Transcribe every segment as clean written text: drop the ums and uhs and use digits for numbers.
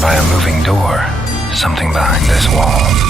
Passing by a moving door. Something behind this wall.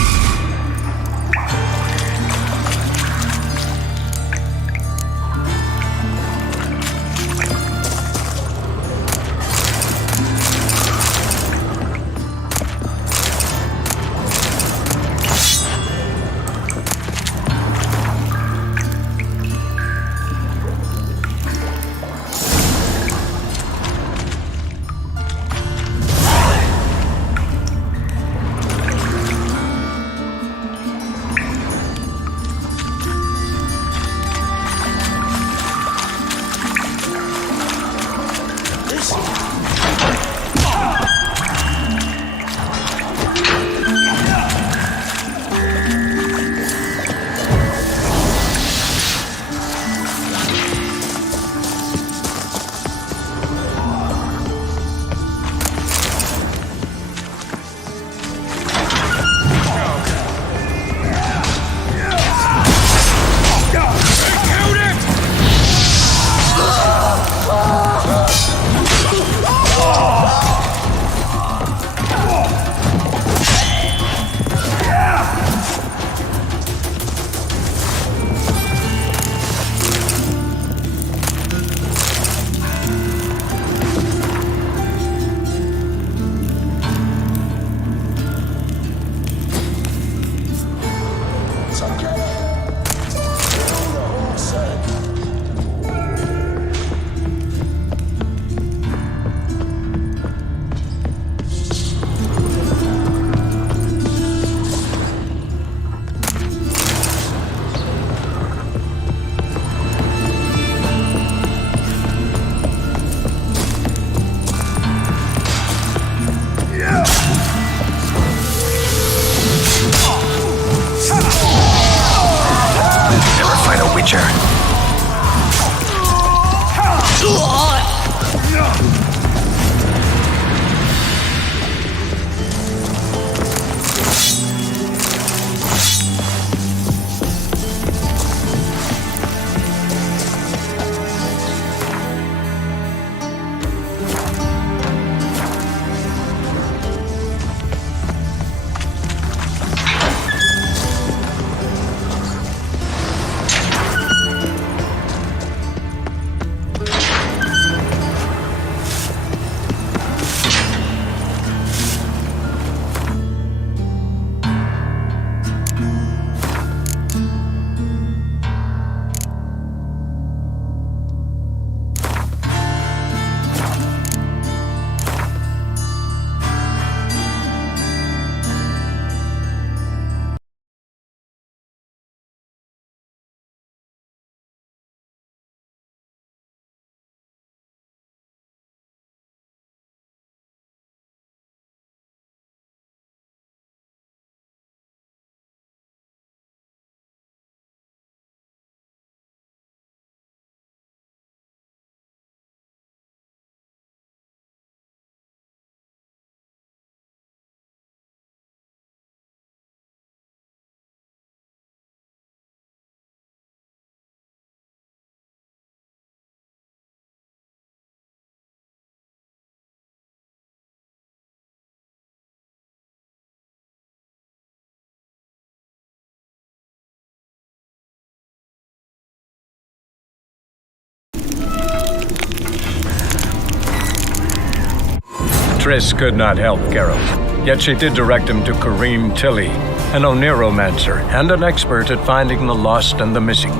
Triss could not help Geralt, yet she did direct him to Kareem Tilly, an Oniromancer and an expert at finding the lost and the missing.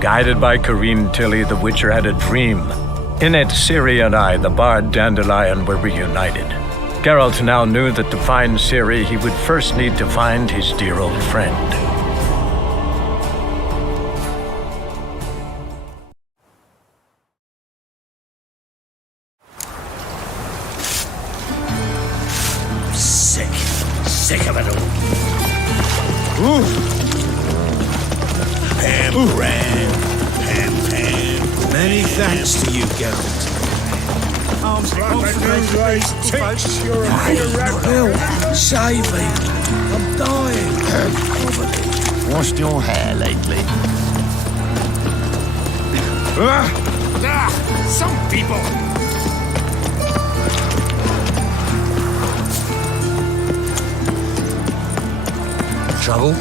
Guided by Kareem Tilly, the Witcher had a dream. In it, Ciri and I, the bard Dandelion, were reunited. Geralt now knew that to find Ciri, he would first need to find his dear old friend. Sick of it all. Pam. Many thanks to you, Geralt. Bill, save me. I'm dying. Washed your hair lately? Some people. trouble?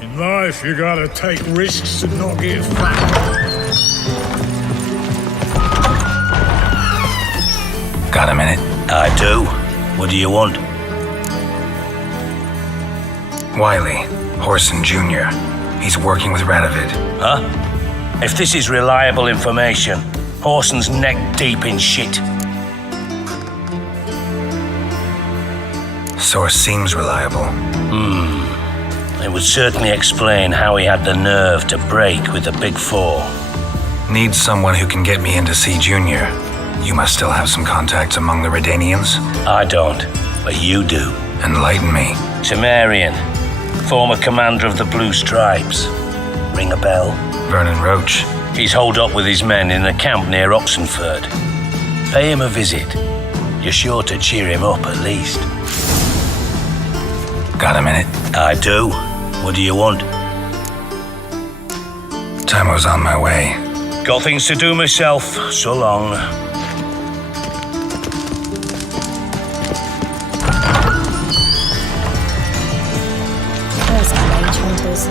In life, you gotta take risks to not get fat. Got a minute? I do. What do you want? Wiley, Horson Jr. He's working with Radovid. Huh? If this is reliable information, Horson's neck deep in shit. Source seems reliable. It would certainly explain how he had the nerve to break with the Big Four. Need someone who can get me in to see Junior. You must still have some contacts among the Redanians? I don't, but you do. Enlighten me. Temerian, former commander of the Blue Stripes. Ring a bell? Vernon Roach. He's holed up with his men in a camp near Oxenford. Pay him a visit. You're sure to cheer him up at least. Got a minute? I do. What do you want? Tamo's on my way. Got things to do myself. So long. Those outrage hunters.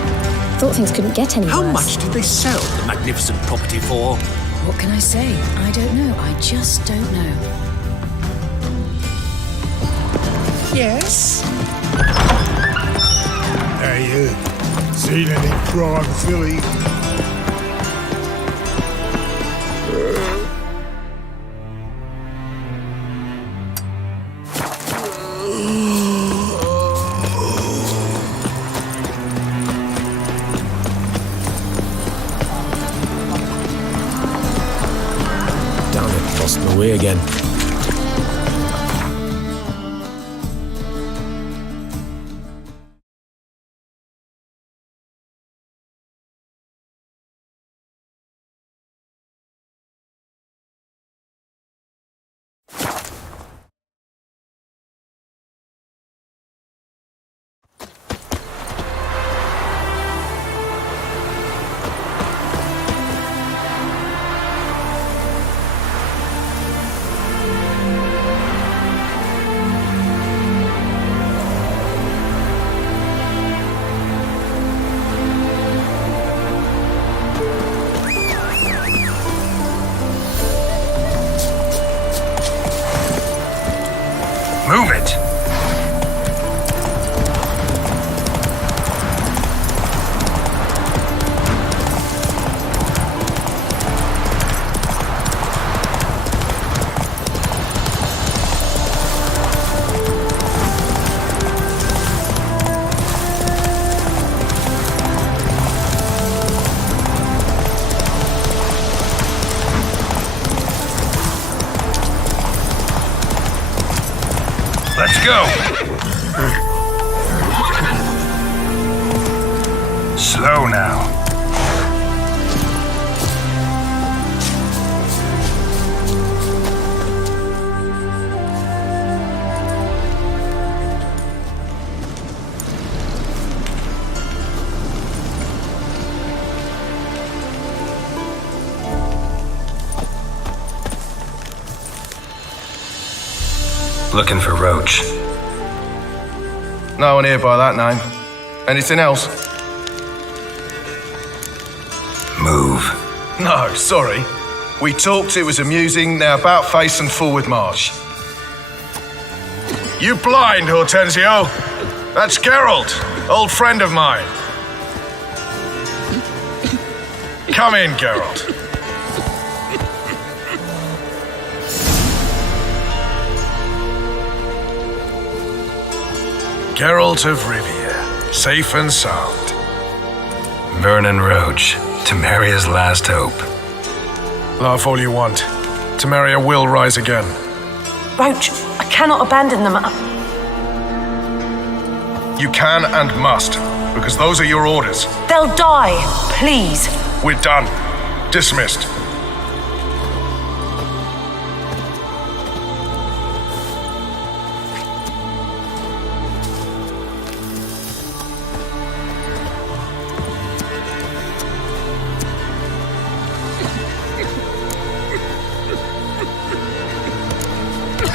Thought things couldn't get any How worse. much did they sell the magnificent property for? What can I say? I don't know. I just don't know. Yes? Hey, seen any prime filly? Damn it, lost my way again. Move it! Let's go! Slow now. Looking for Roach. No one here by that name. Anything else? Move. No, sorry. We talked, it was amusing, now about face and forward march. You blind, Hortensio? That's Geralt, old friend of mine. Come in, Geralt. Geralt of Rivia, safe and sound. Vernon Roach, Temeria's last hope. Laugh all you want. Temeria will rise again. Roach, I cannot abandon them. You can and must, because those are your orders. They'll die, please. We're done. Dismissed.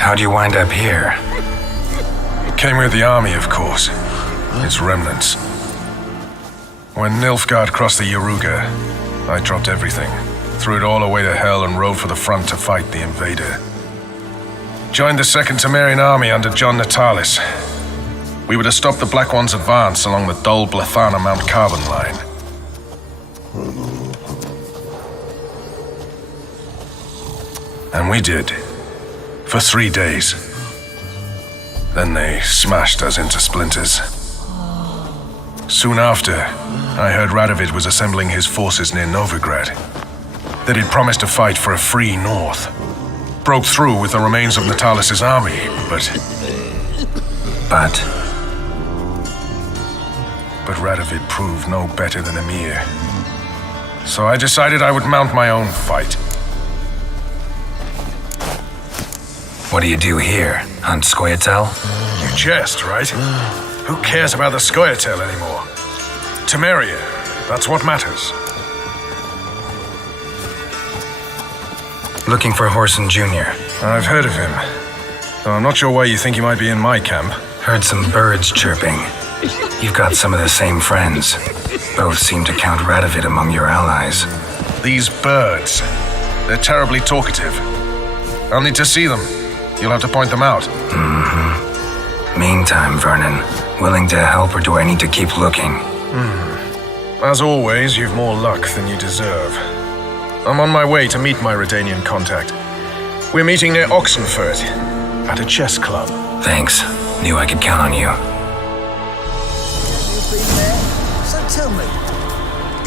How'd you wind up here? Came with the army, of course. Its remnants. When Nilfgaard crossed the Yaruga, I dropped everything, threw it all away to hell and rode for the front to fight the invader. Joined the Second Temerian Army under John Natalis. We were to stop the Black One's advance along the Dol Blathana Mount Carbon line. And we did. For 3 days. Then they smashed us into splinters. Soon after, I heard Radovid was assembling his forces near Novigrad. That he'd promised to fight for a free North. Broke through with the remains of Natalis' army, but Radovid proved no better than Emir. So I decided I would mount my own fight. What do you do here? Hunt Scoia'tael? You jest, right? Who cares about the Scoia'tael anymore? Temeria, that's what matters. Looking for Whoreson Jr. I've heard of him. Though I'm not sure why you think he might be in my camp. Heard some birds chirping. You've got some of the same friends. Both seem to count Radovid among your allies. These birds, they're terribly talkative. I'll need to see them. You'll have to point them out. Meantime, Vernon, willing to help or do I need to keep looking? As always, you've more luck than you deserve. I'm on my way to meet my Redanian contact. We're meeting near Oxenford, at a chess club. Thanks. Knew I could count on you. You've been there? So tell me,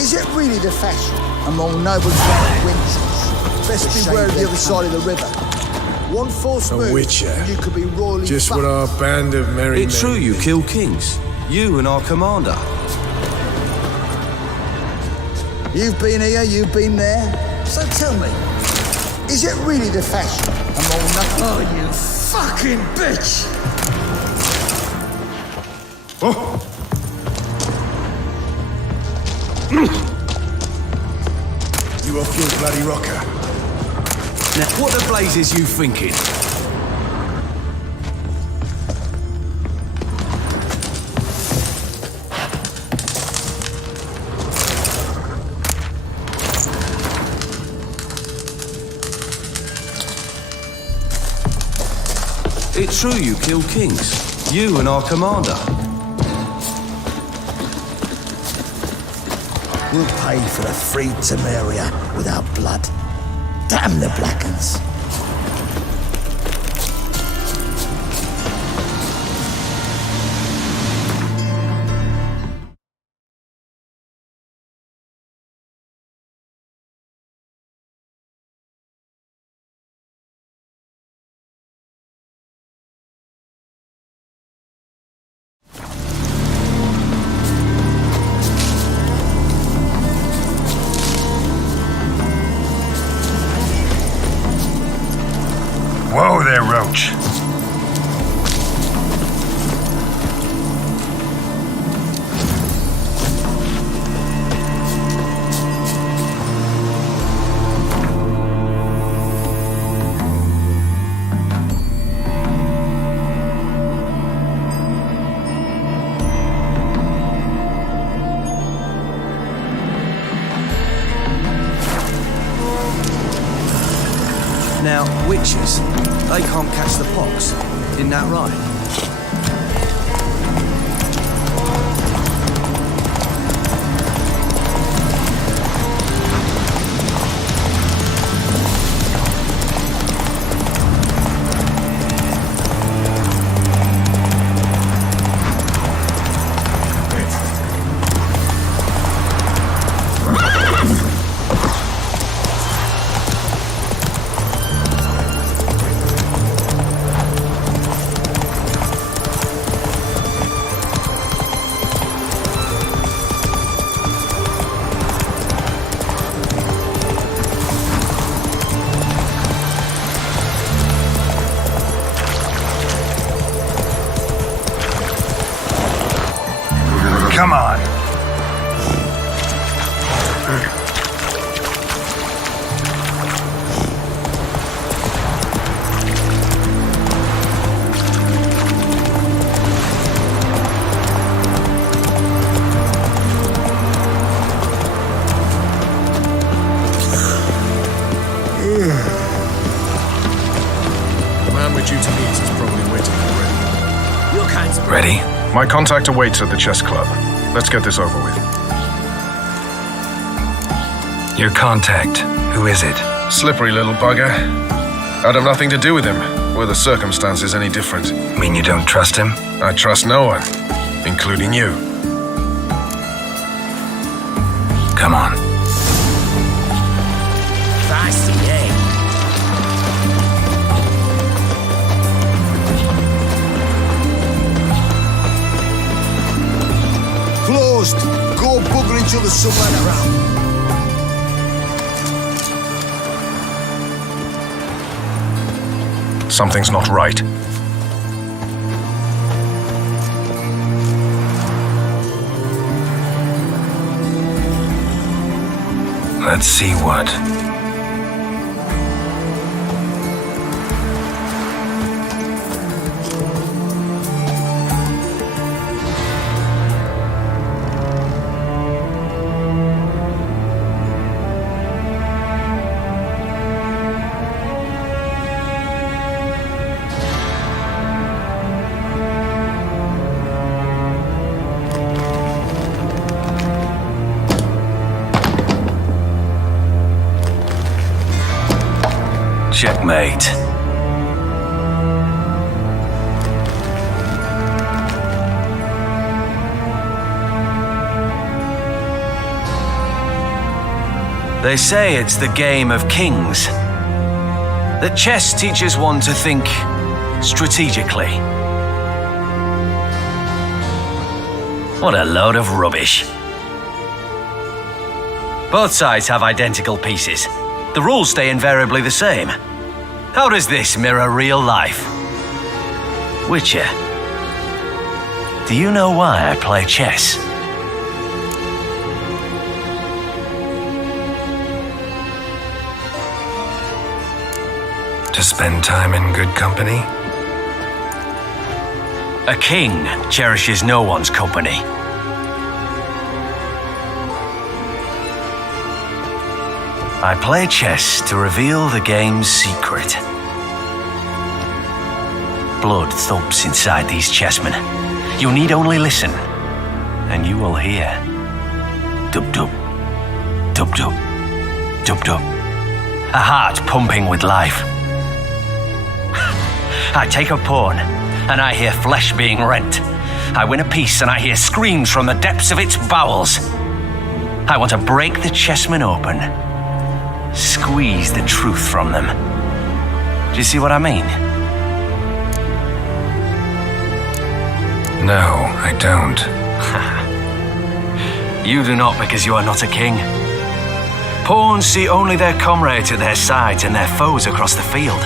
is it really the fashion among noble young wenches? Best beware of the other side of the river. One false move, Witcher. and you could be royally Just fucked. what our band of merry It's men true you did. kill kings. You and our commander. You've been here, you've been there. So tell me, is it really the fashion among nothing? Oh, you fucking bitch! Oh. You off your bloody rocker? Now, what the blazes you thinking? It's true you kill kings. You and our commander. We'll pay for the free Temeria without blood. Damn the Blackens. Whoa there, Roach. Now, witches, they can't catch the pox. Isn't that right? The man we're due to meet is probably waiting already. Your kind's Ready? My contact awaits at the chess club. Let's get this over with. Your contact. Who is it? Slippery little bugger. I'd have nothing to do with him. Were the circumstances any different? Mean you don't trust him? I trust no one, including you. Come on. Fancy, eh? Closed. Go bugger each other's subladder. Something's not right. Let's see what. Checkmate. They say it's the game of kings. That chess teaches one to think strategically. What a load of rubbish. Both sides have identical pieces. The rules stay invariably the same. How does this mirror real life? Witcher, do you know why I play chess? To spend time in good company? A king cherishes no one's company. I play chess to reveal the game's secret. Blood thumps inside these chessmen. You need only listen, and you will hear. Dub-dub, dub-dub, dub-dub. A heart pumping with life. I take a pawn, and I hear flesh being rent. I win a piece, and I hear screams from the depths of its bowels. I want to break the chessmen open. Squeeze the truth from them. Do you see what I mean? No, I don't. You do not because you are not a king. Pawns see only their comrades at their sides and their foes across the field.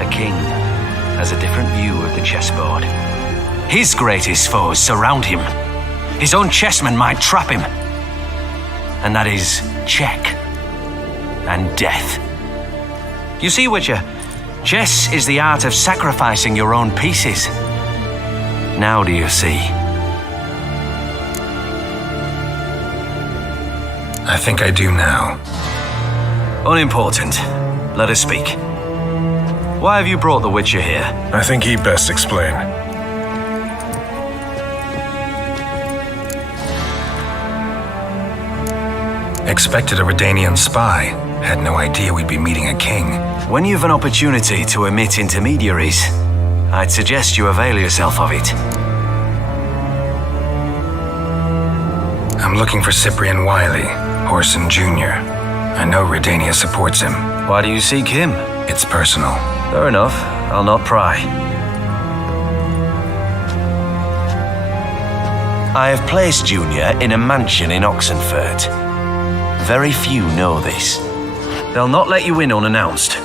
A king has a different view of the chessboard. His greatest foes surround him. His own chessmen might trap him. And that is check. And death. You see, Witcher, chess is the art of sacrificing your own pieces. Now do you see? I think I do now. Unimportant. Let us speak. Why have you brought the Witcher here? I think he'd best explain. Expected a Redanian spy. Had no idea we'd be meeting a king. When you've an opportunity to omit intermediaries, I'd suggest you avail yourself of it. I'm looking for Cyprian Wiley, Orson Jr. I know Redania supports him. Why do you seek him? It's personal. Fair enough. I'll not pry. I have placed Junior in a mansion in Oxenfurt. Very few know this. They'll not let you in unannounced.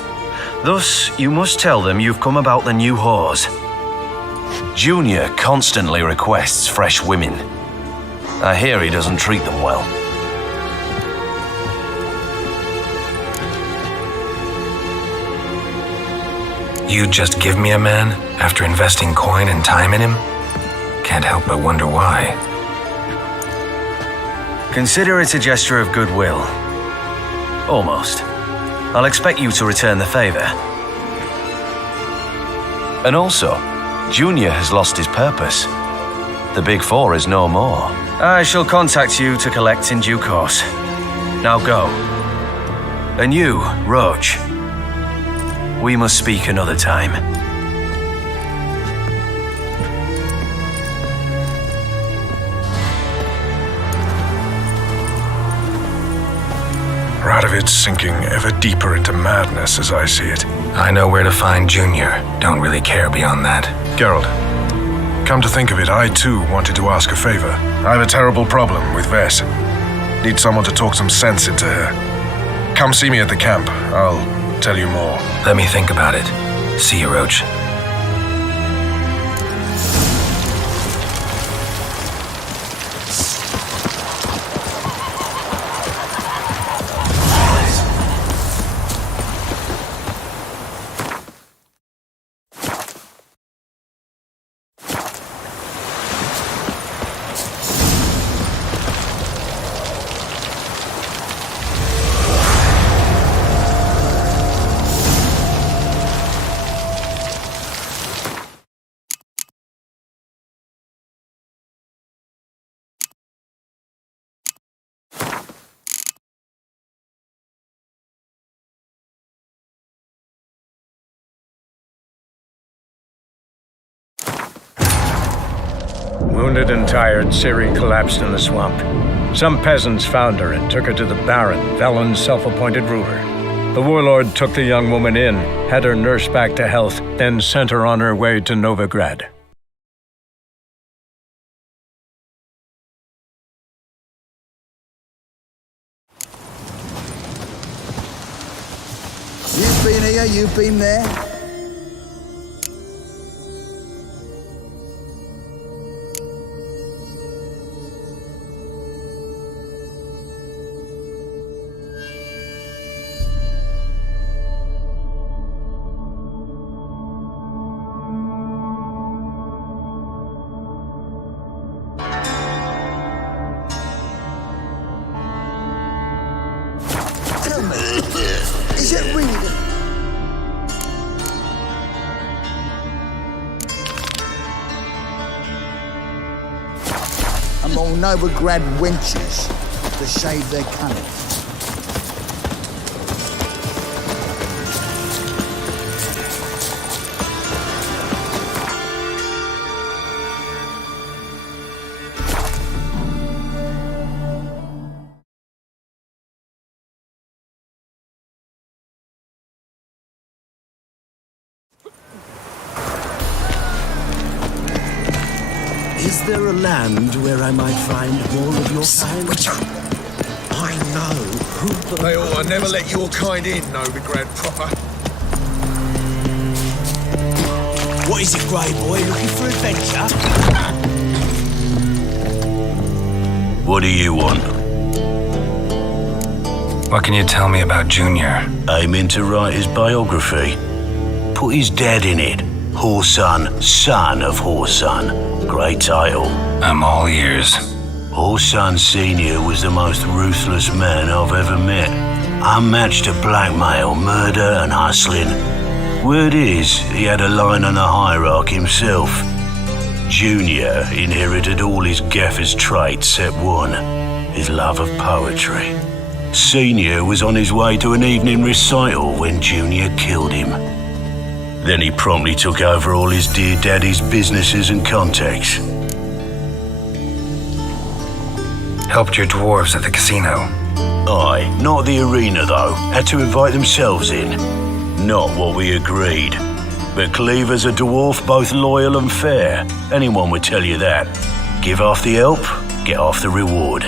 Thus, you must tell them you've come about the new whores. Junior constantly requests fresh women. I hear he doesn't treat them well. You just give me a man after investing coin and time in him? Can't help but wonder why. Consider it a gesture of goodwill. Almost. I'll expect you to return the favor. And also, Junior has lost his purpose. The Big Four is no more. I shall contact you to collect in due course. Now go. And you, Roach, we must speak another time. Radovid's sinking ever deeper into madness as I see it. I know where to find Junior. Don't really care beyond that. Geralt, come to think of it, I too wanted to ask a favor. I have a terrible problem with Vess. Need someone to talk some sense into her. Come see me at the camp. I'll tell you more. Let me think about it. See you, Roach. Wounded and tired, Ciri collapsed in the swamp. Some peasants found her and took her to the Baron, Valen's self-appointed ruler. The warlord took the young woman in, had her nursed back to health, then sent her on her way to Novigrad. You've been here, you've been there. Is it really? Among Novigrad wenches to shave their cunning. Is there a land where I might find more of your kind? I know who... They ought to never let your kind in, Novigrad proper. What is it, Grey Boy? Looking for adventure? What do you want? What can you tell me about Junior? Aiming to write his biography. Put his dad in it. Whoreson, son of Whoreson. Great title. I'm all ears. Whoreson Sr. was the most ruthless man I've ever met. Unmatched at blackmail, murder and hustling. Word is, he had a line on the hierarchy himself. Junior inherited all his gaffer's traits except one, his love of poetry. Senior was on his way to an evening recital when Junior killed him. Then he promptly took over all his dear daddy's businesses and contacts. Helped your dwarves at the casino. Aye, not the arena though. Had to invite themselves in. Not what we agreed. But Cleaver's a dwarf, both loyal and fair. Anyone would tell you that. Give half the help, get half the reward.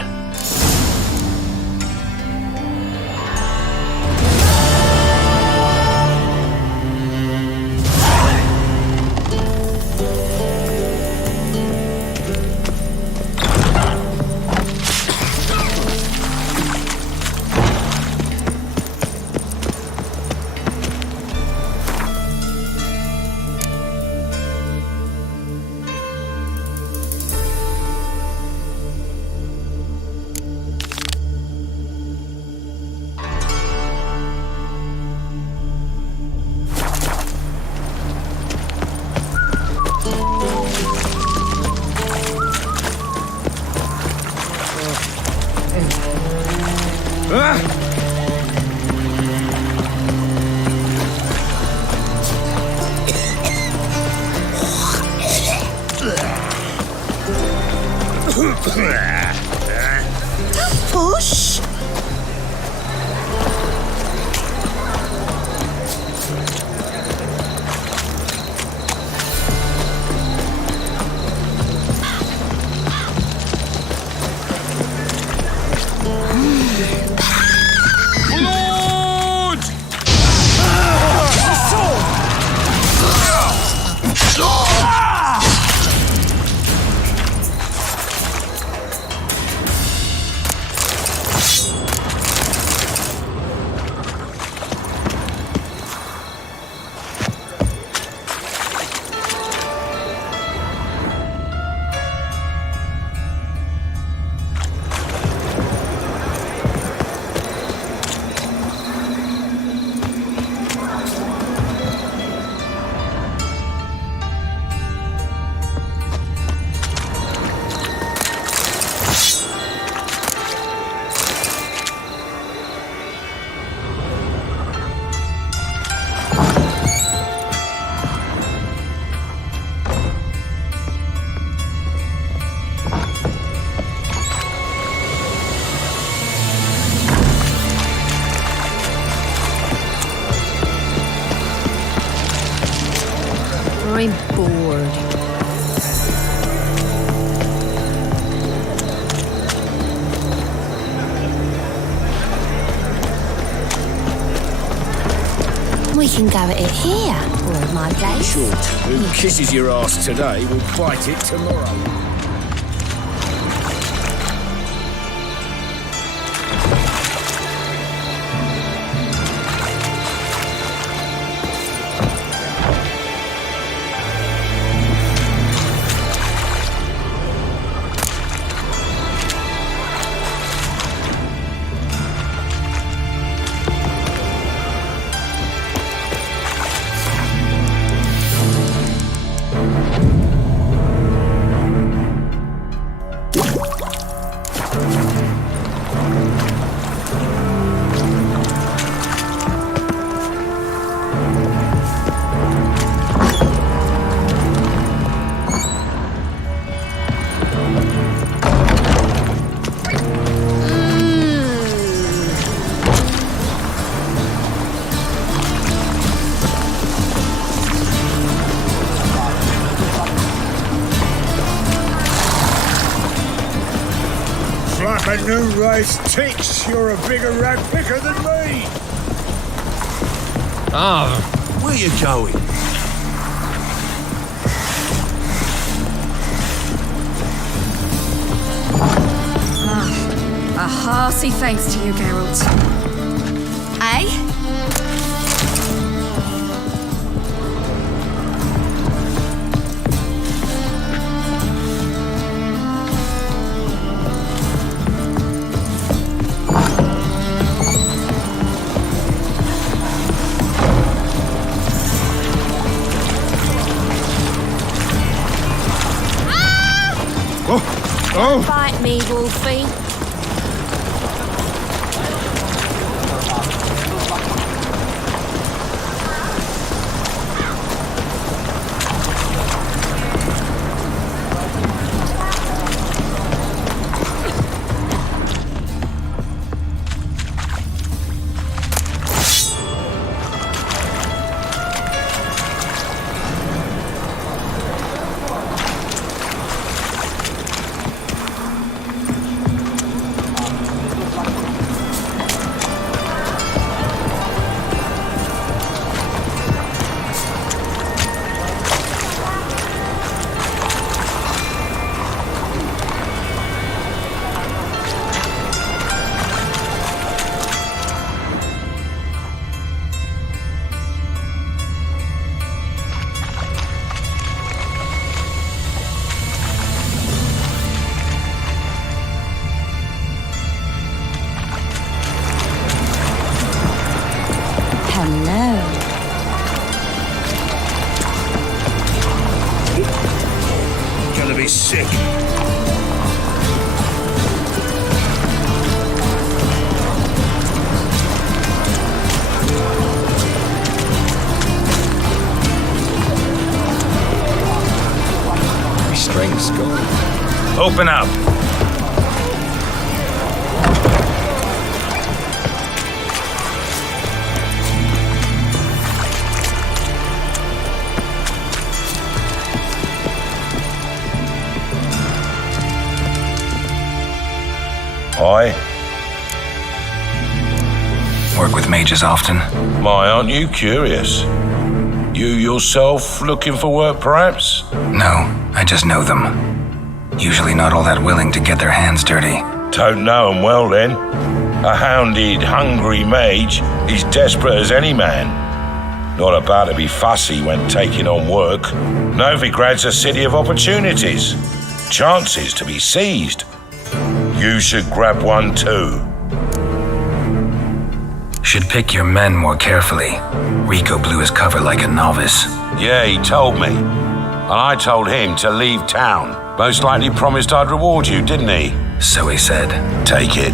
I'm bored. We can go at it here, or at my place. Short. Who kisses your ass today will bite it tomorrow. Like a new race ticks, you're a bigger rag picker than me. Where you going? A hearty thanks to you, Geralt. Eh? Oh! Fight me, Wolfie. Gonna be sick. My strength's gone. Open up. Aye? Work with mages often? My, aren't you curious? You yourself looking for work, perhaps? No, I just know them. Usually not all that willing to get their hands dirty. Don't know 'em well, then. A hounded, hungry mage is desperate as any man. Not about to be fussy when taking on work. Novigrad's a city of opportunities. Chances to be seized. You should grab one too. Should pick your men more carefully. Rico blew his cover like a novice. Yeah, he told me. And I told him to leave town. Most likely promised I'd reward you, didn't he? So he said. Take it.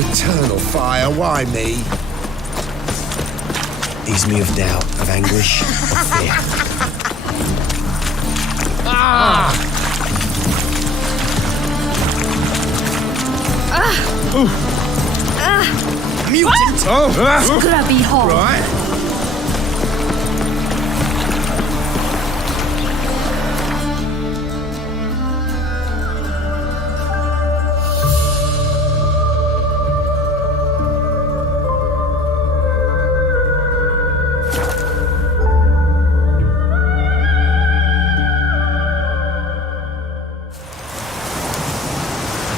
Eternal fire, why me? Ease me of doubt, of anguish, of fear. Mutant! Grubby hole. Right.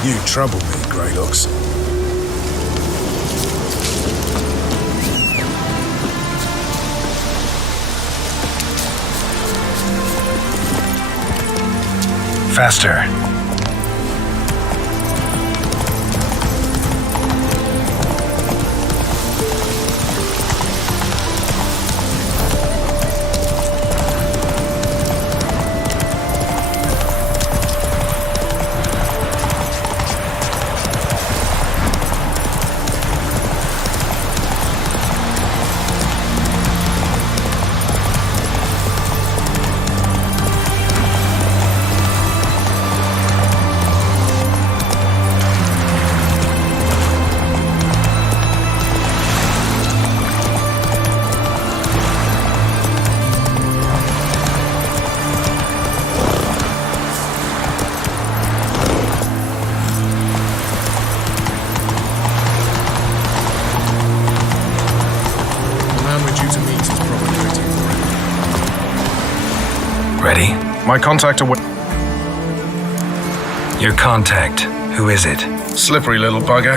You trouble me, Greylocks. Faster. Ready? My contact away. Your contact. Who is it? Slippery little bugger.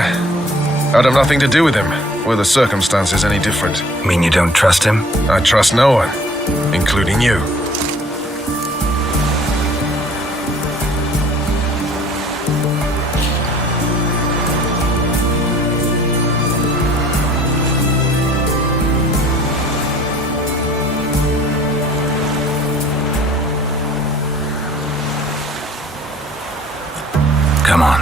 I'd have nothing to do with him. Were the circumstances any different? Mean you don't trust him? I trust no one, including you. Come on.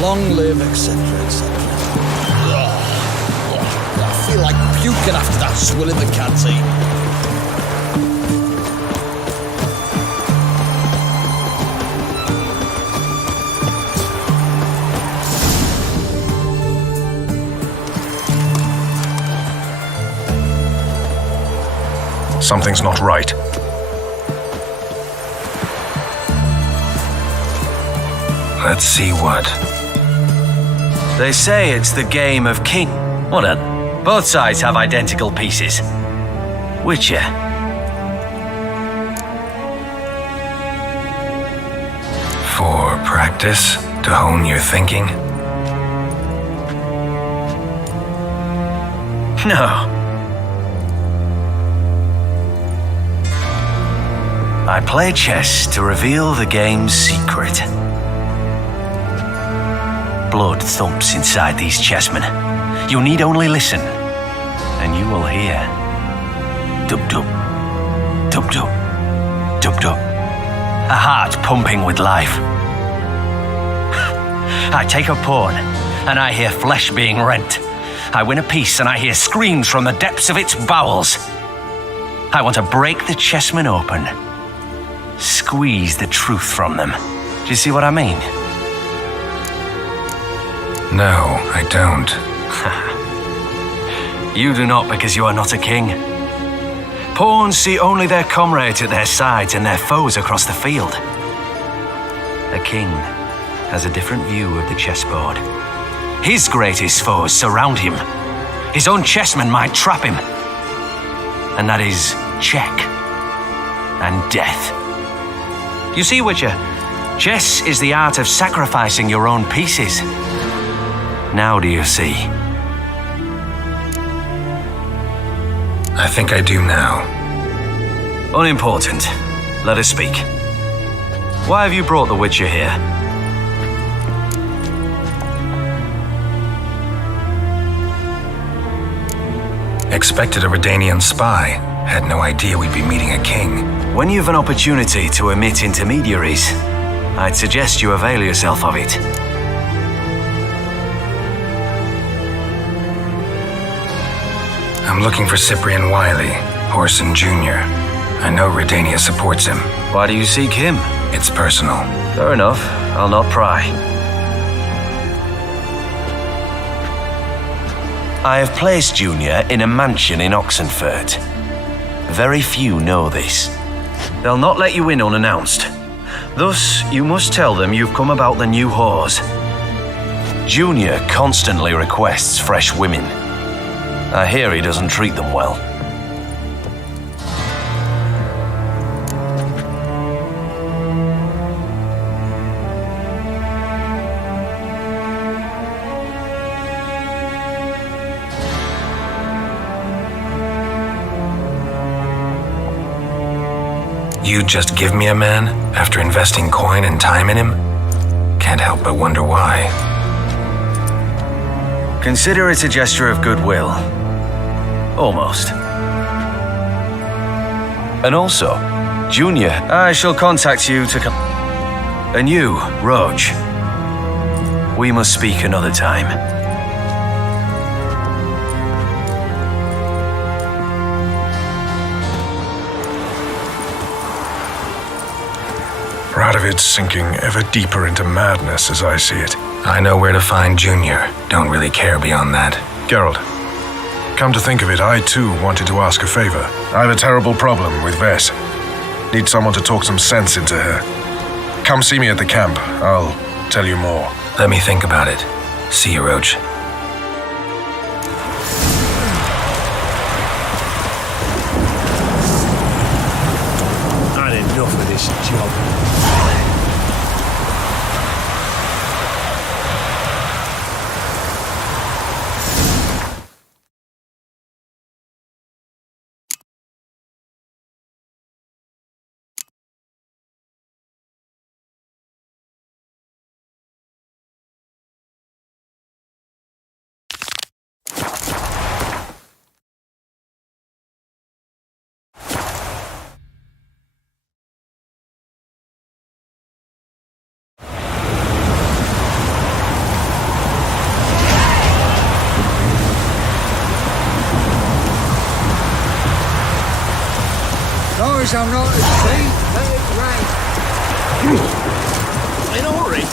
Long live, etc., etc. I feel like puking after that swill in the canteen. Something's not right. Let's see what. They say it's the game of king. What then? Both sides have identical pieces. Witcher. For practice? To hone your thinking? No. I play chess to reveal the game's secret. Blood thumps inside these chessmen. You need only listen, and you will hear. Dub-dub, dub-dub, dub-dub. A heart pumping with life. I take a pawn, and I hear flesh being rent. I win a piece, and I hear screams from the depths of its bowels. I want to break the chessmen open. Squeeze the truth from them. Do you see what I mean? No, I don't. You do not, because you are not a king. Pawns see only their comrades at their sides and their foes across the field. A king has a different view of the chessboard. His greatest foes surround him. His own chessmen might trap him. And that is check and death. You see, Witcher, chess is the art of sacrificing your own pieces. Now do you see? I think I do now. Unimportant. Let us speak. Why have you brought the Witcher here? Expected a Redanian spy. Had no idea we'd be meeting a king. When you've an opportunity to omit intermediaries, I'd suggest you avail yourself of it. I'm looking for Cyprian Wiley, Orson Jr. I know Redania supports him. Why do you seek him? It's personal. Fair enough. I'll not pry. I have placed Junior in a mansion in Oxenfurt. Very few know this. They'll not let you in unannounced. Thus, you must tell them you've come about the new whores. Junior constantly requests fresh women. I hear he doesn't treat them well. You just give me a man after investing coin and time in him? Can't help but wonder why. Consider it a gesture of goodwill. Almost. And also, Junior, I shall contact you to come. And you, Roach, we must speak another time. Radovid's sinking ever deeper into madness as I see it. I know where to find Junior. Don't really care beyond that. Geralt, come to think of it, I too wanted to ask a favor. I have a terrible problem with Vess. Need someone to talk some sense into her. Come see me at the camp. I'll tell you more. Let me think about it. See you, Roach. Had enough of this job. I'm not at sea, let it rain. In a hurry?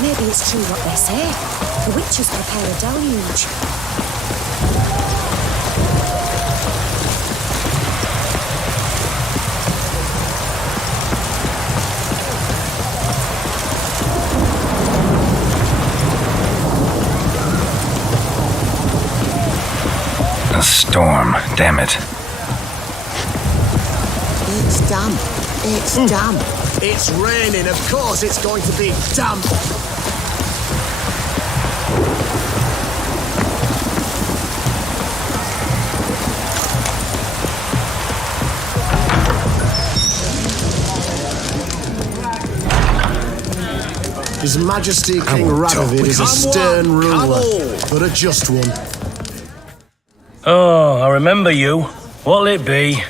Maybe it's true what they say. The witches prepare a deluge. A storm, damn it. It's damp. It's damp. It's raining, of course it's going to be damp. His Majesty King Radovid is a stern ruler, but a just one. Oh, I remember you. What'll it be?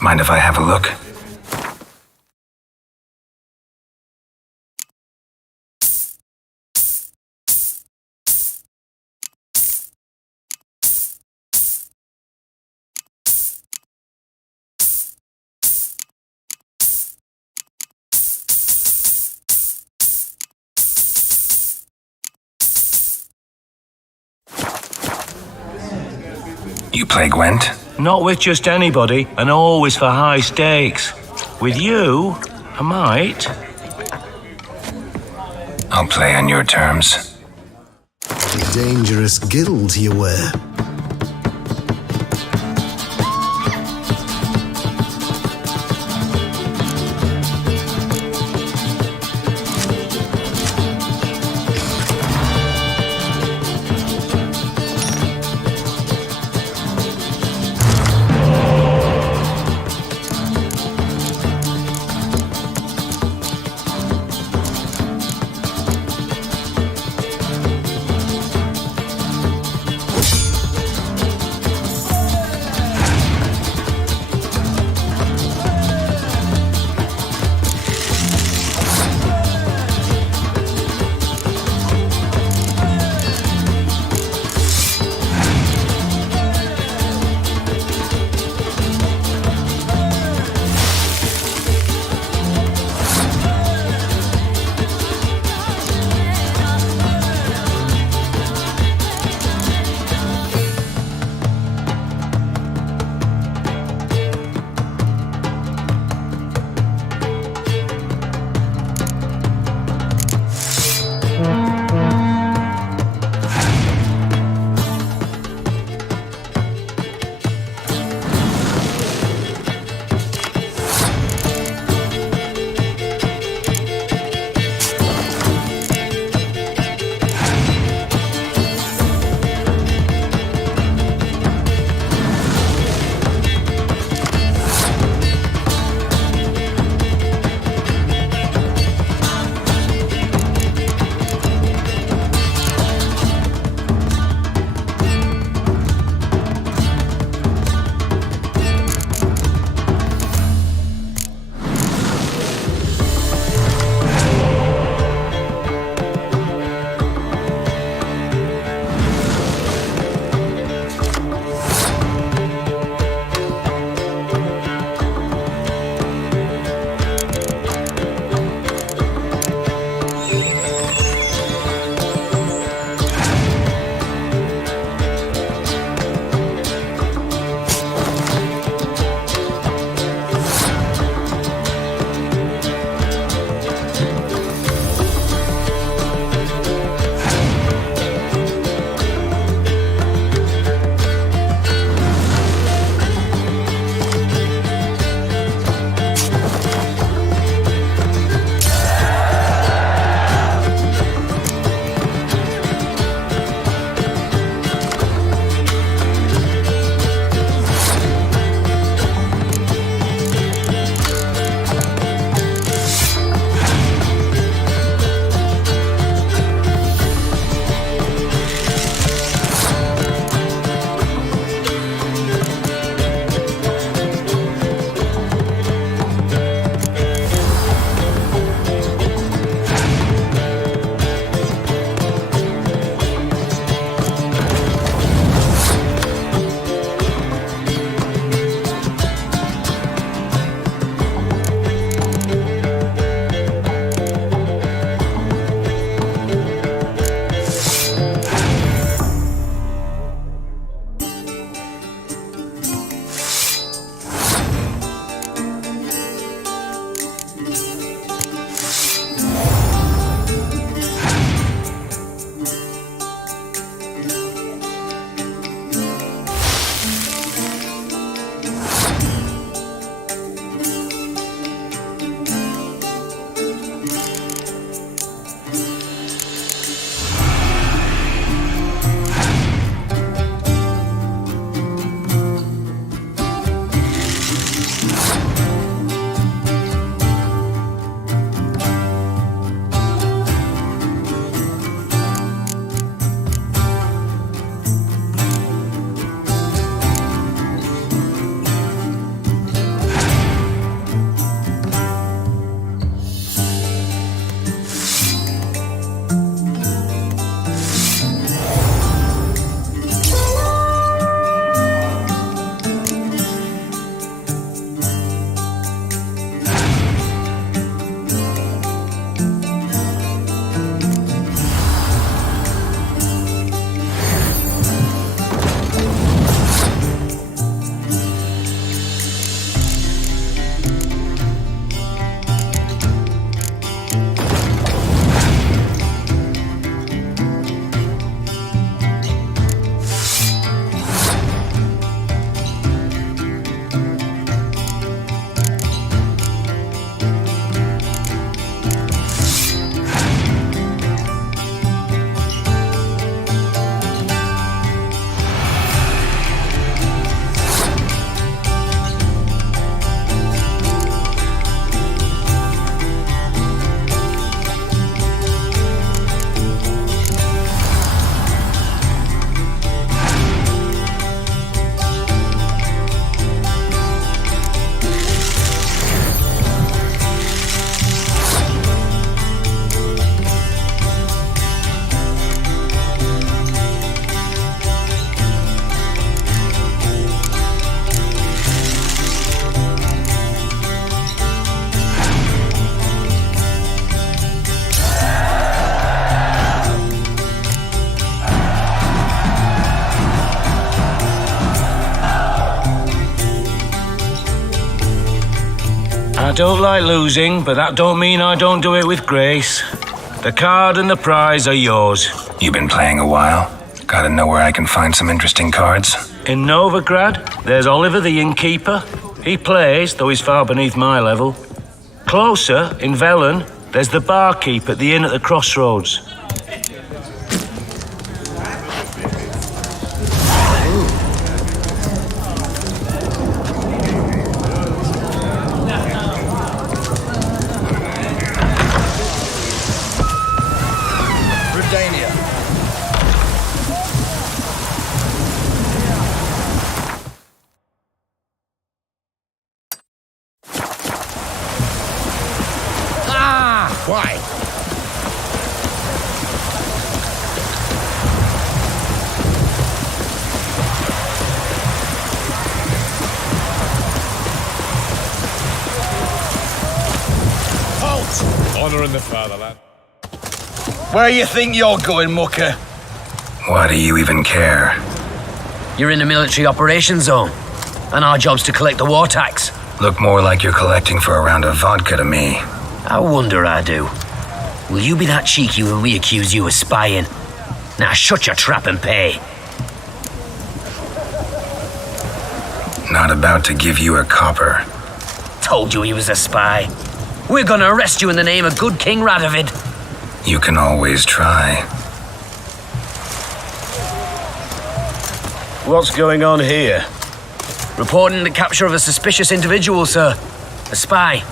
Mind if I have a look? You play Gwent? Not with just anybody, and always for high stakes. With you, I might. I'll play on your terms. A dangerous guild you were. I don't like losing, but that don't mean I don't do it with grace. The card and the prize are yours. You've been playing a while? Gotta know where I can find some interesting cards? In Novigrad, there's Oliver the innkeeper. He plays, though he's far beneath my level. Closer, in Velen, there's the barkeep at the inn at the crossroads. Why? Halt! Honouring the fatherland. Where you think you're going, mucker? Why do you even care? You're in the military operations zone, and our job's to collect the war tax. Look more like you're collecting for a round of vodka to me. I wonder I do. Will you be that cheeky when we accuse you of spying? Now shut your trap and pay. Not about to give you a copper. Told you he was a spy. We're gonna arrest you in the name of good King Radovid. You can always try. What's going on here? Reporting the capture of a suspicious individual, sir. A spy.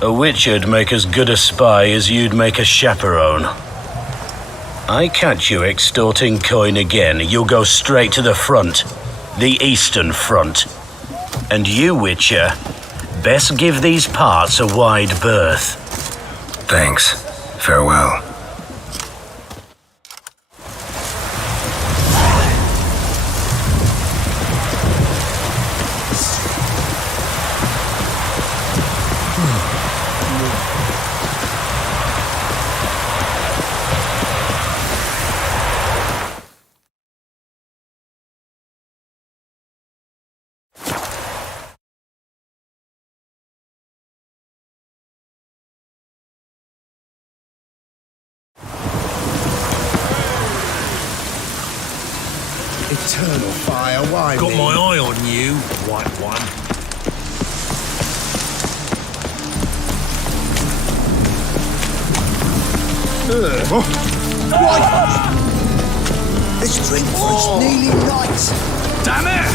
A witcher'd make as good a spy as you'd make a chaperone. I catch you extorting coin again, you'll go straight to the front. The Eastern Front. And you, Witcher, best give these parts a wide berth. Thanks. Farewell. Eternal fire, why Got me? my eye on you, white one. What? This drink was nearly night. Damn it!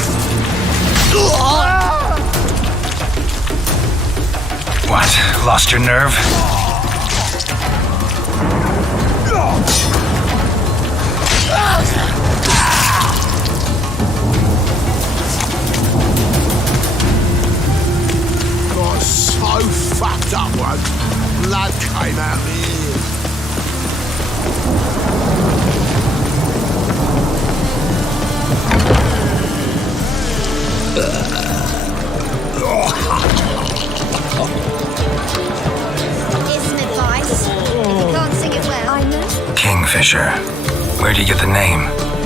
What? Lost your nerve? Got so fucked up once. Blood came out of my ears. Here's some advice. If you can't sing it well, I know. Kingfisher. Where'd you get the name?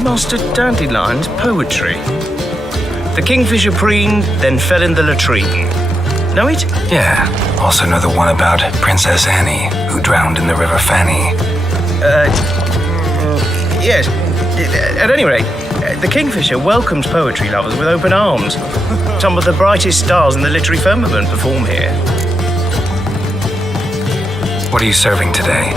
Master Dandelion's poetry. The kingfisher preened, then fell in the latrine. Know it? Yeah. Also know the one about Princess Annie, who drowned in the River Fanny. Yes. At any rate, the kingfisher welcomes poetry lovers with open arms. Some of the brightest stars in the literary firmament perform here. What are you serving today?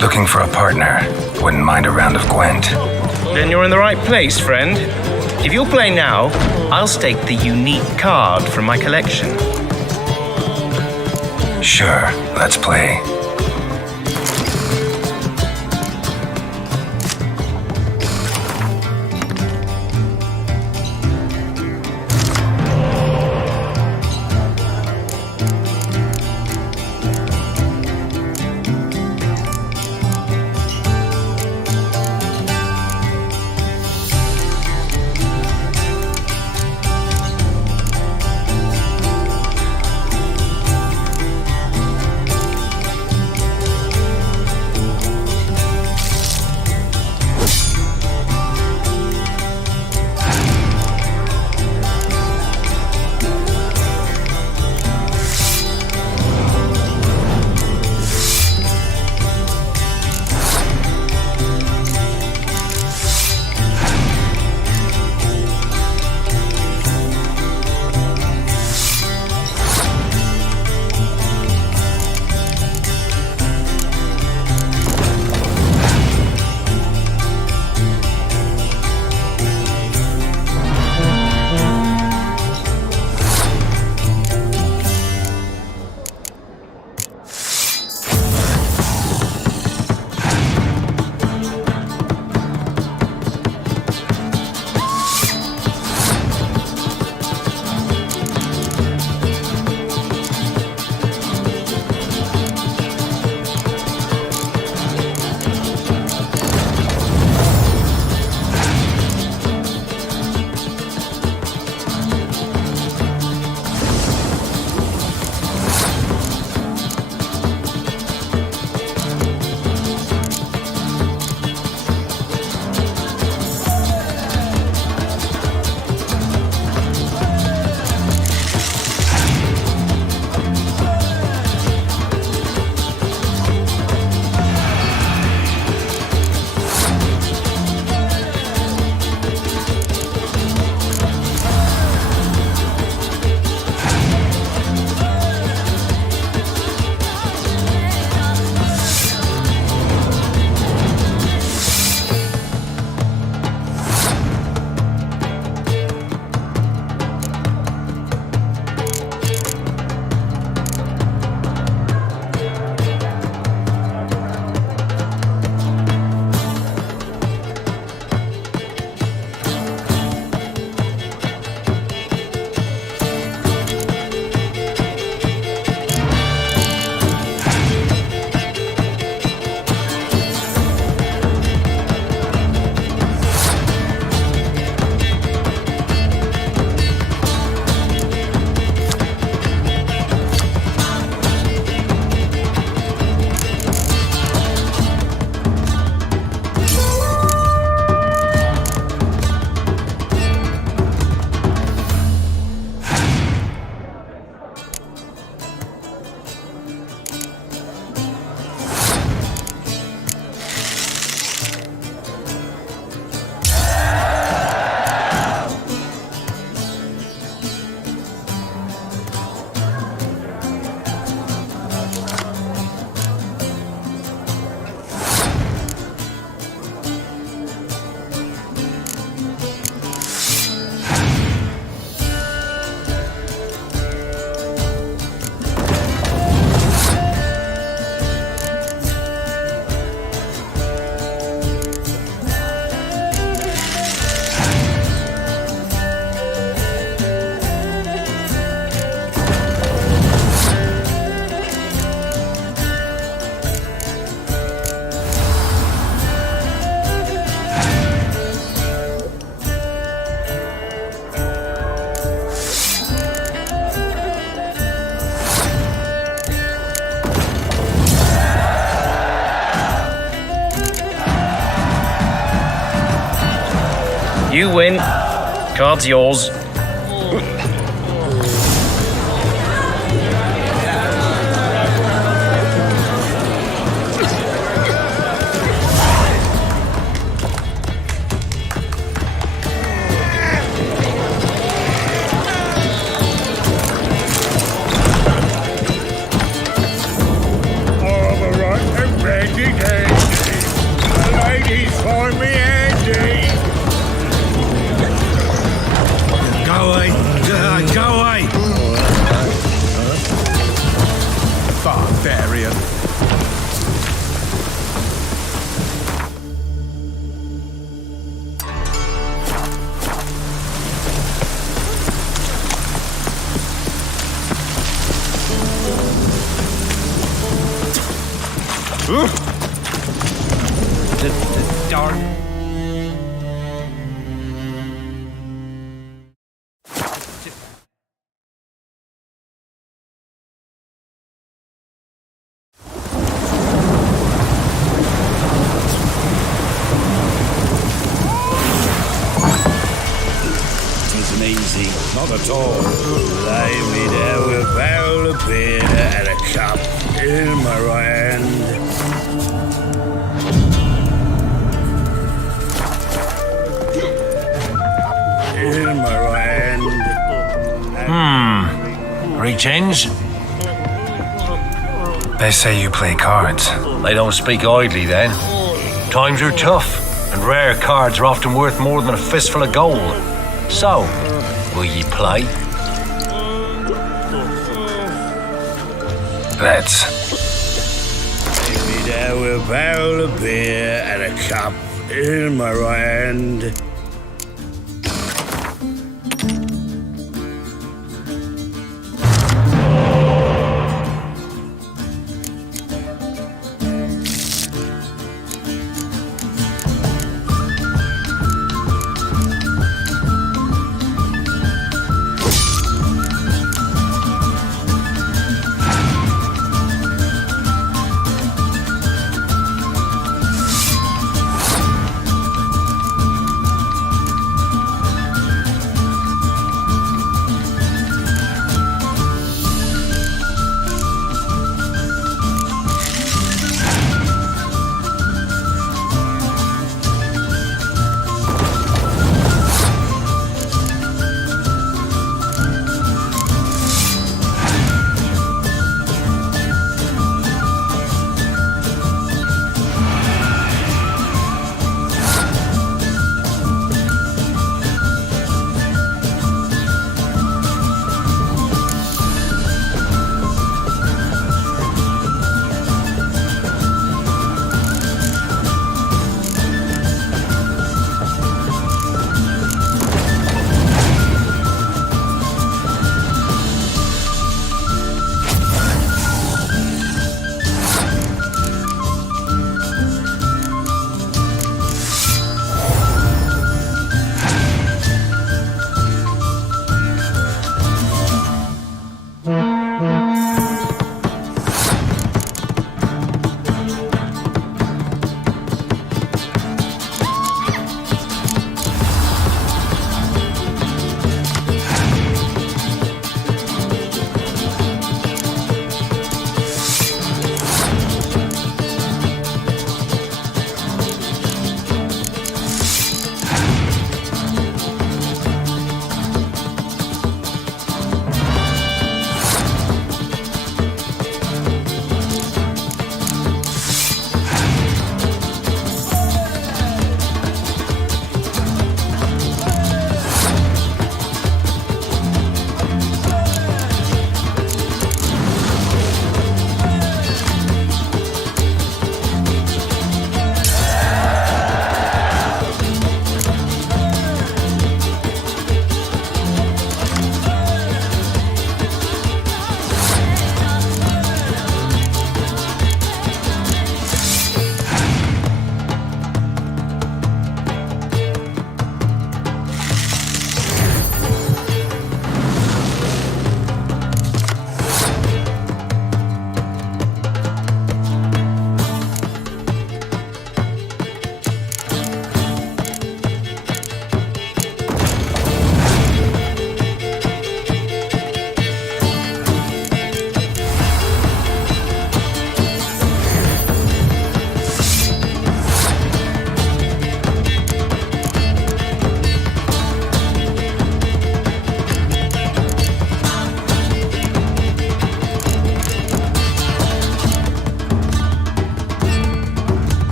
Looking for a partner. Wouldn't mind a round of Gwent. Then you're in the right place, friend. If you'll play now, I'll stake the unique card from my collection. Sure, let's play. You win. Card's yours. Barbarian. Darn. Isn't easy, not at all. Lay me there with a barrel of beer and a cup in my right hand. In my right hand. Reach ends? They say you play cards. They don't speak idly then. Times are tough, and rare cards are often worth more than a fistful of gold. So, will ye play? Let's. Lay me there with a barrel of beer and a cup in my right hand.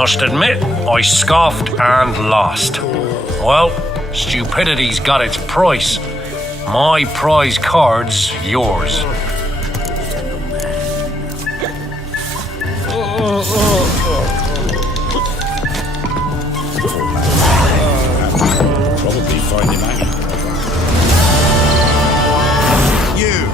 Must admit, I scoffed and lost. Well, stupidity's got its price. My prize card's yours. Probably find him out. You!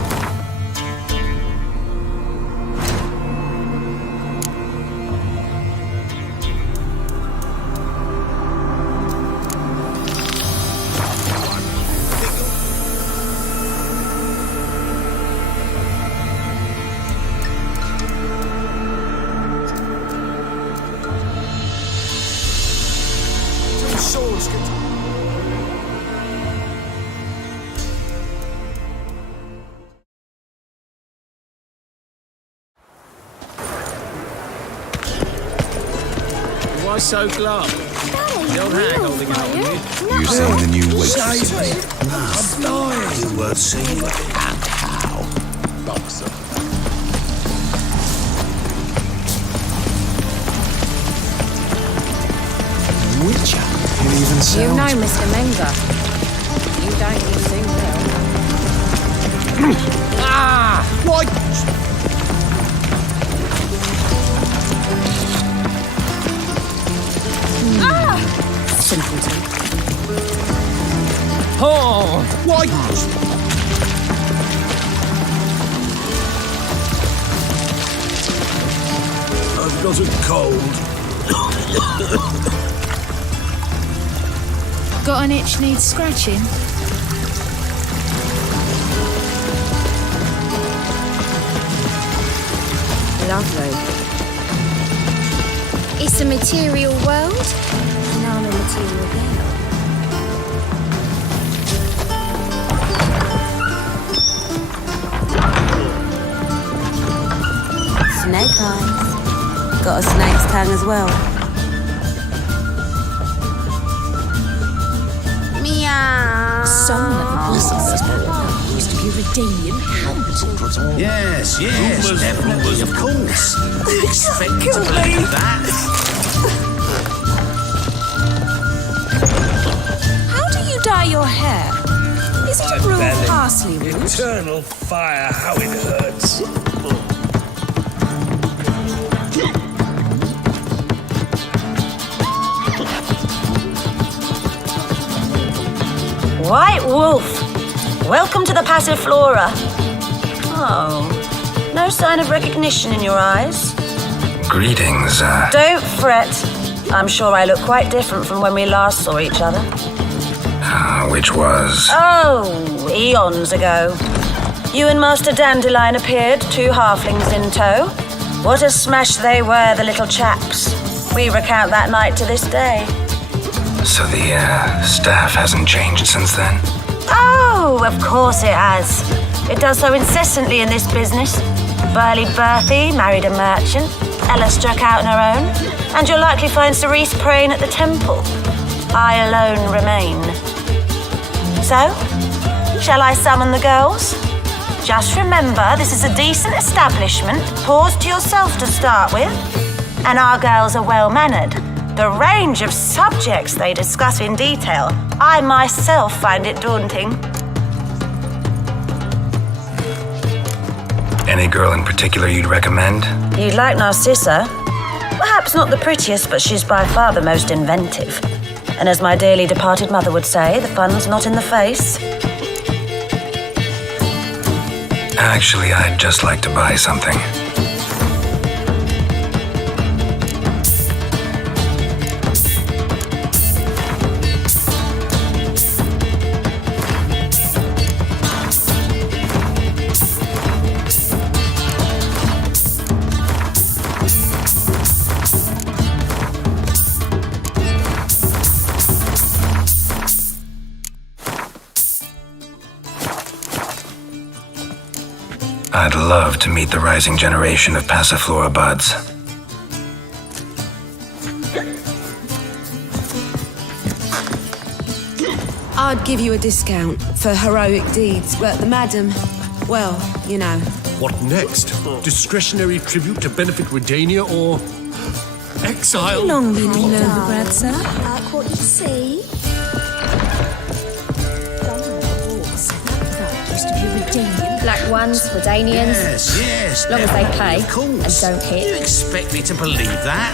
Swords get... Why so glum? The old hag holding out on you. You've seen the new waitress. I'm dying. You're worth seeing. And how? Boxer. Witcher? You even You sound... know Mr. Menga. You don't you think Why? Simpleton. Oh! Why? I've got a cold. Got an itch needs scratching? Lovely. It's a material world. And I'm a material girl. Snake eyes. Got a snake's tongue as well. Meow. Some of the bosses used to be Redanian hunt. Yes, definitely, of course. Expect to believe that. How do you dye your hair? Is it a real parsley root? Eternal fire, how it hurts. White Wolf, welcome to the Passiflora. Oh, no sign of recognition in your eyes? Greetings, Don't fret. I'm sure I look quite different from when we last saw each other. which was... Oh, eons ago. You and Master Dandelion appeared, 2 halflings in tow. What a smash they were, the little chaps. We recount that night to this day. So the, staff hasn't changed since then? Oh, of course it has. It does so incessantly in this business. Burly Berthie married a merchant. Ella struck out on her own. And you'll likely find Cerise praying at the temple. I alone remain. So, shall I summon the girls? Just remember, this is a decent establishment. Pause to yourself to start with. And our girls are well-mannered. The range of subjects they discuss in detail, I myself find it daunting. Any girl in particular you'd recommend? You'd like Narcissa? Perhaps not the prettiest, but she's by far the most inventive. And as my dearly departed mother would say, the fun's not in the face. Actually, I'd just like to buy something. I'd love to meet the rising generation of Passiflora buds. I'd give you a discount for heroic deeds, but the madam, well, you know. What next? Discretionary tribute to benefit Redania or exile. Long been in Novigrad, sir. Like what you see? Used to be redeemed. Black ones, Redanians. Yes, Long as they pay of course. and don't hit. You expect me to believe that?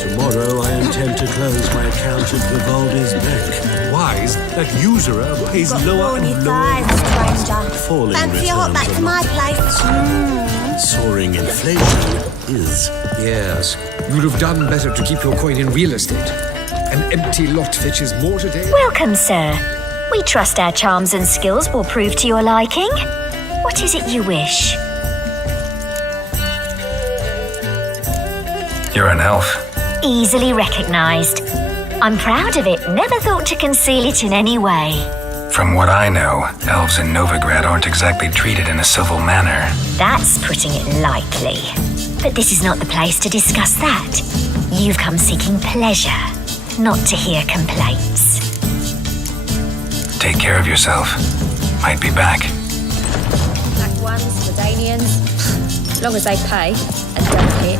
Tomorrow I intend to close my account at Vivaldi's bank. Wise, that usurer pays lower and lower. Stranger. Falling Fancy a hot back returns to my place? Soaring inflation is. Yes. You'd have done better to keep your coin in real estate. An empty lot fetches more today. Welcome, sir. We trust our charms and skills will prove to your liking. What is it you wish? You're an elf. Easily recognized. I'm proud of it. Never thought to conceal it in any way. From what I know, elves in Novigrad aren't exactly treated in a civil manner. That's putting it lightly. But this is not the place to discuss that. You've come seeking pleasure, not to hear complaints. Take care of yourself. Might be back. Black ones, Redanians. Long as they pay and don't hit.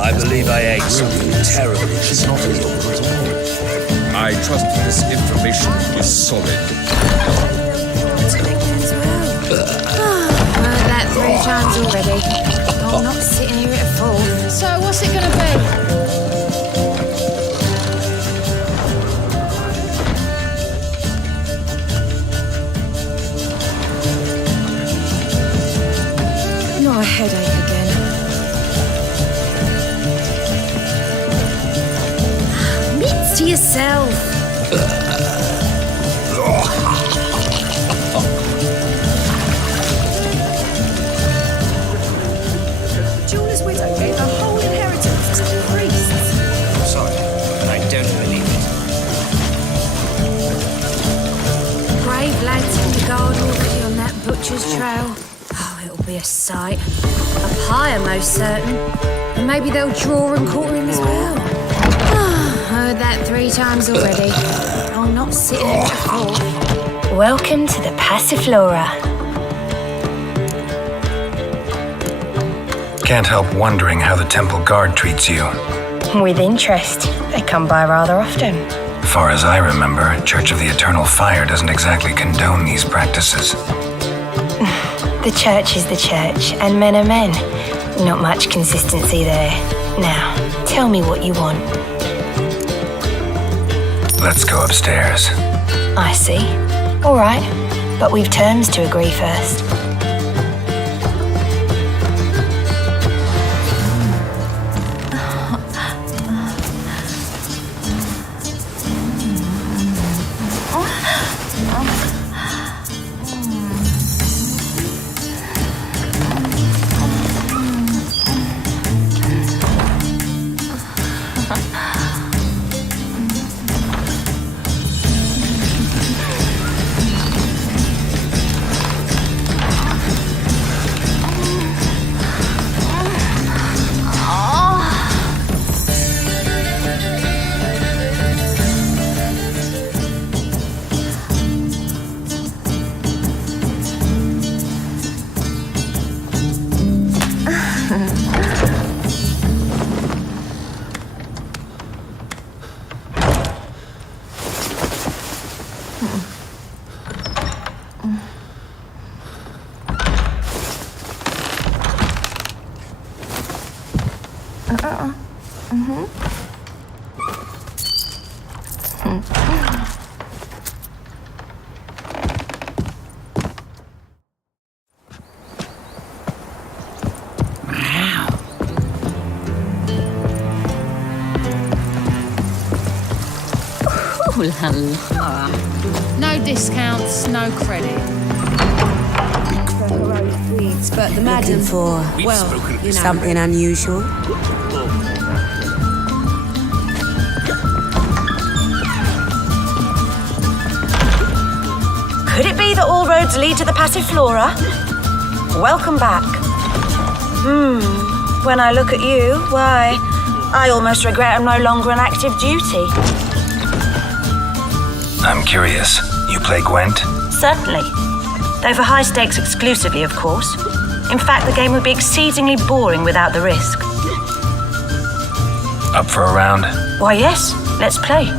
I believe I ate something terrible. It's not real. I trust this information is solid. Heard that 3 times already. I'm not sitting here at 4. So what's it gonna be? Not a headache again. Meet to yourself. Julie's widow gave her whole inheritance to priests. Sorry, I don't believe it. Brave lads in the guard already on that butcher's trail. Oh, it'll be a sight. A pyre, most certain. And maybe they'll draw and quarter him as well. Heard that 3 times already. I'm not sitting here at 4. Welcome to the Passiflora. Can't help wondering how the temple guard treats you. With interest. They come by rather often. Far as I remember, Church of the Eternal Fire doesn't exactly condone these practices. The church is the church, and men are men. Not much consistency there. Now, tell me what you want. Let's go upstairs. I see. All right, but we've terms to agree first. Oh la la. No discounts, no credit. But the madam for, well, you know, something unusual. Could it be that all roads lead to the Passiflora? Welcome back. When I look at you, why, I almost regret I'm no longer on active duty. I'm curious. You play Gwent? Certainly. Though for high stakes exclusively, of course. In fact, the game would be exceedingly boring without the risk. Up for a round? Why, yes. Let's play.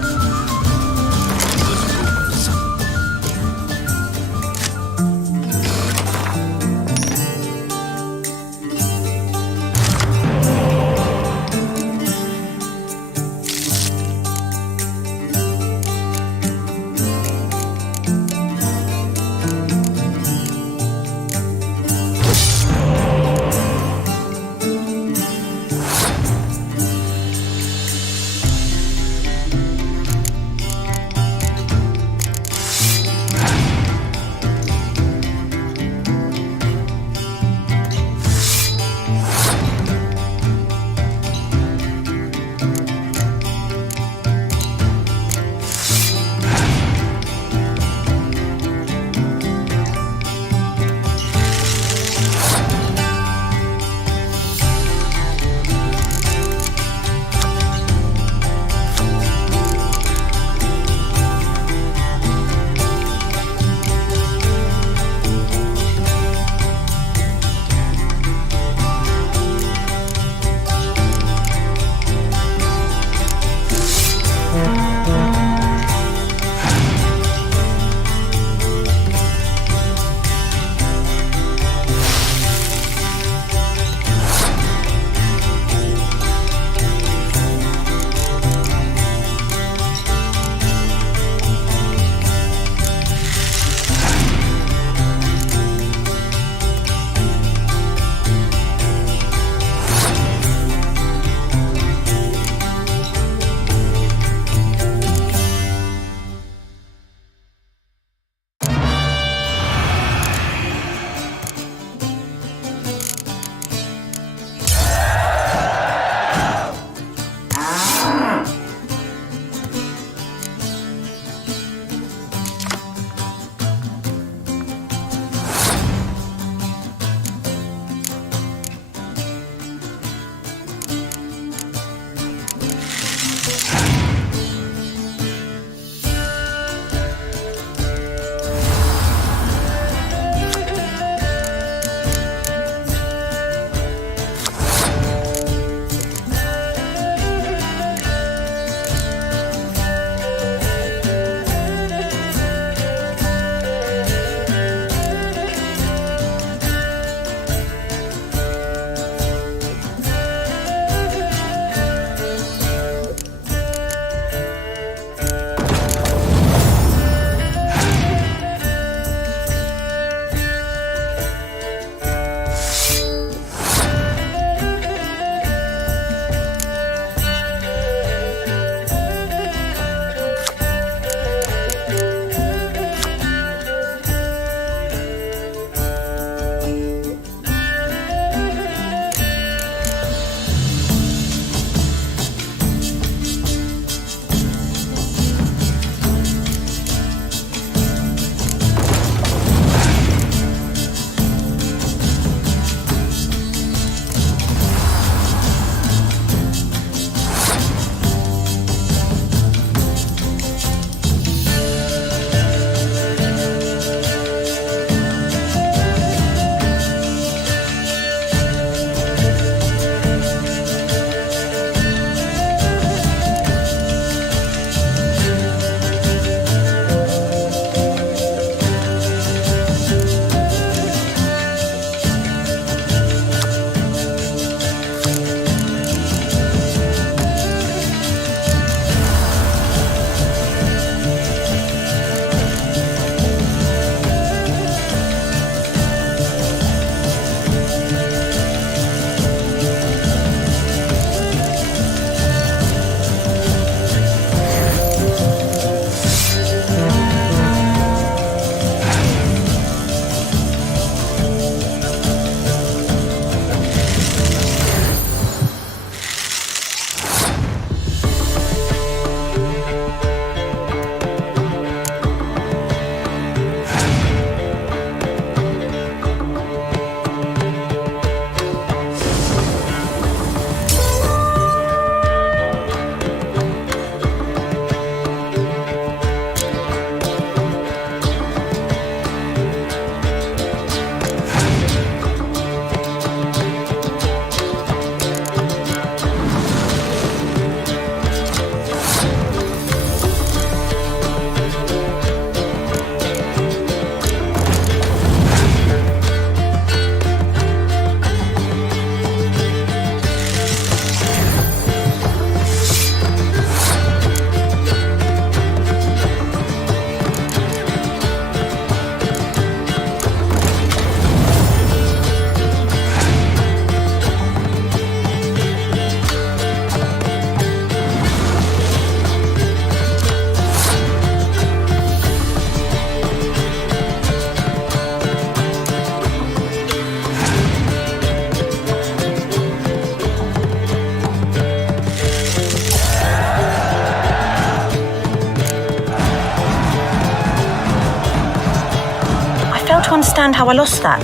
to understand how I lost that.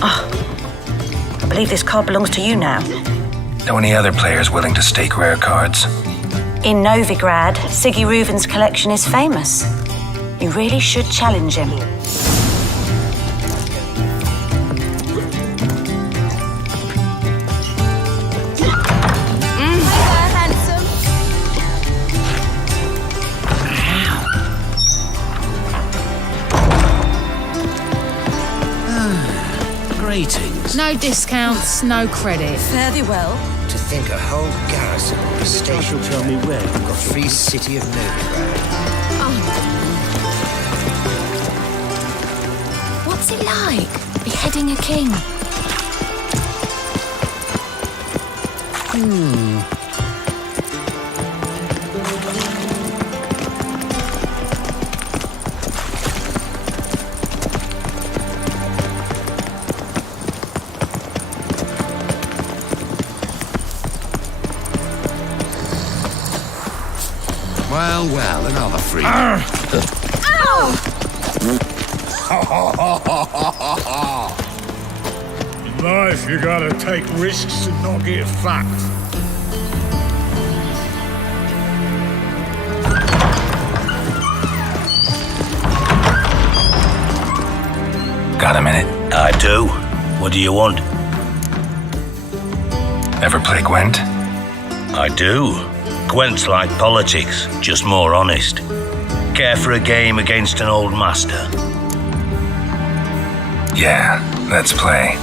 I believe this card belongs to you now. Know any other players willing to stake rare cards? In Novigrad, Siggy Reuven's collection is famous. You really should challenge him. Greetings. No discounts, no credit. Fare thee well. To think a whole garrison will be stationed Tell me where you in the got free city of Novigrad. What's it like, beheading a king? Well, another free. In life, you gotta take risks and not get fucked. Got a minute? I do. What do you want? Ever play Gwent? I do. Gwent's like politics, just more honest. Care for a game against an old master? Yeah, let's play.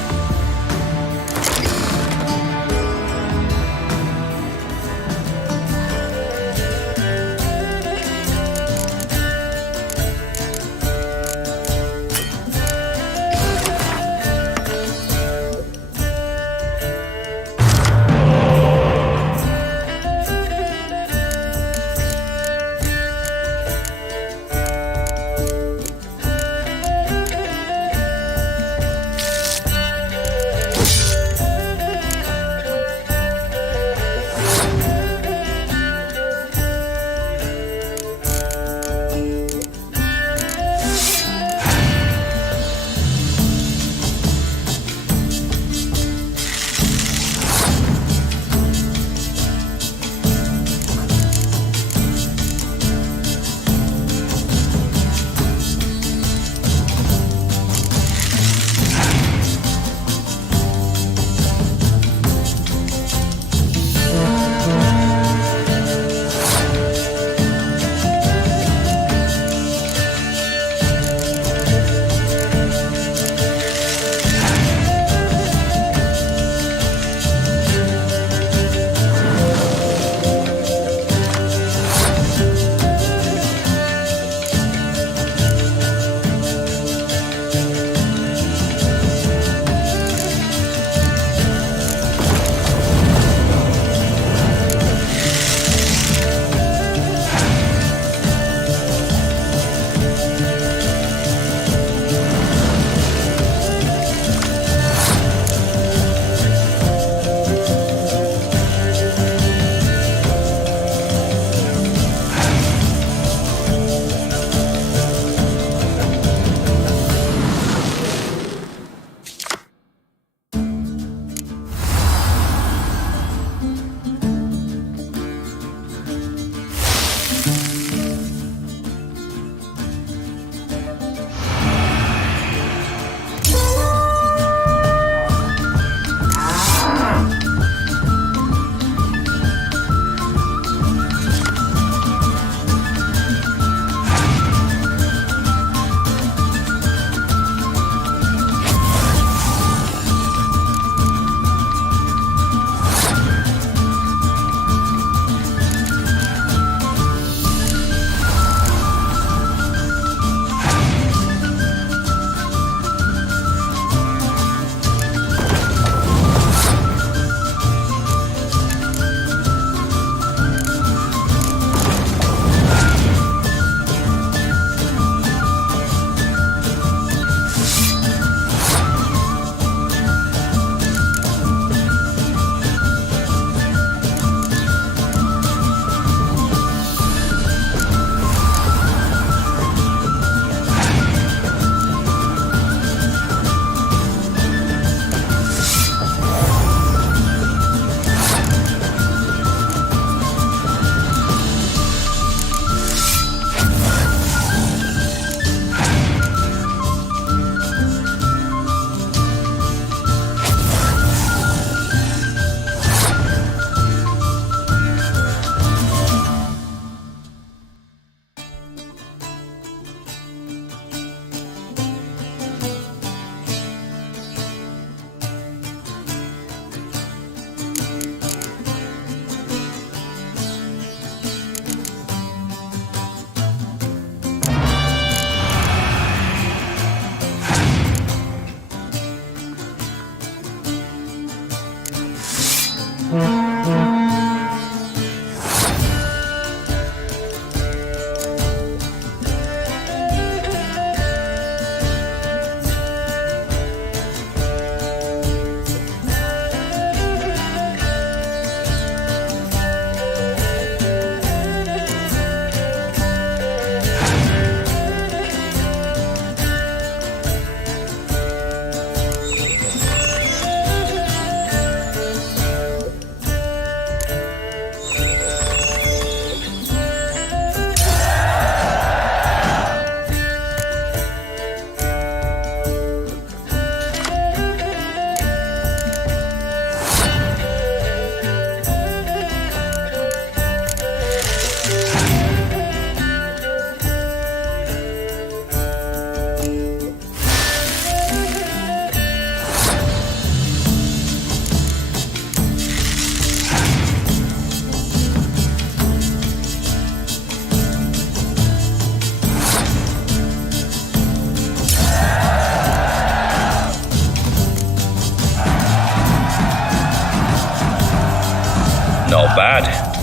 Not bad.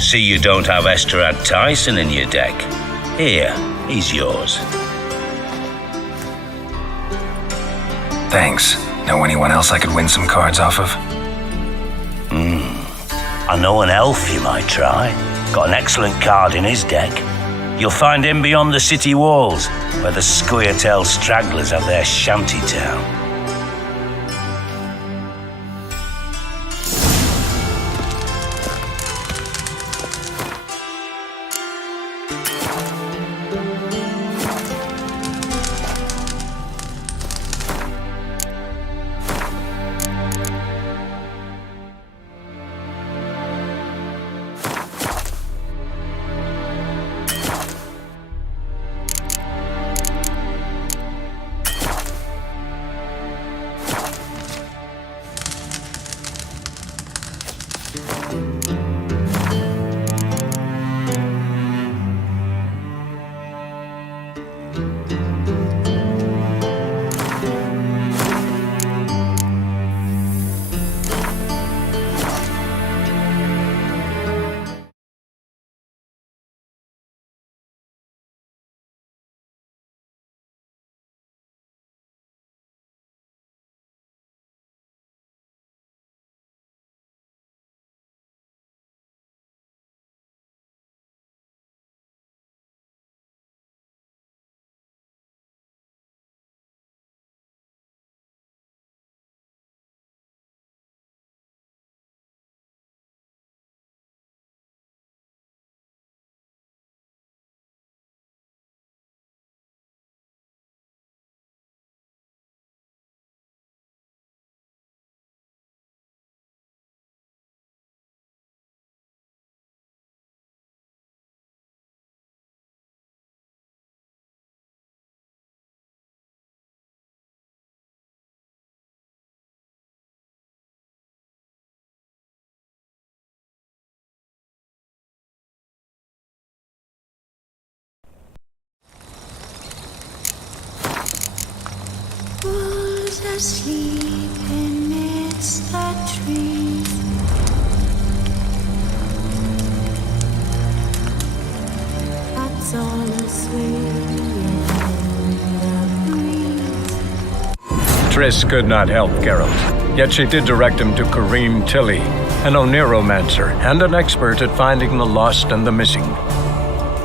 See you don't have Estrad Tyson in your deck. Here, he's yours. Thanks. Know anyone else I could win some cards off of? I know an elf you might try. Got an excellent card in his deck. You'll find him beyond the city walls, where the Squire-tailed stragglers have their shanty town. Wolves asleep amidst the trees. Bats on a swing in the breeze. Triss could not help Geralt, yet she did direct him to Kareem Tilly, an Oniromancer and an expert at finding the lost and the missing.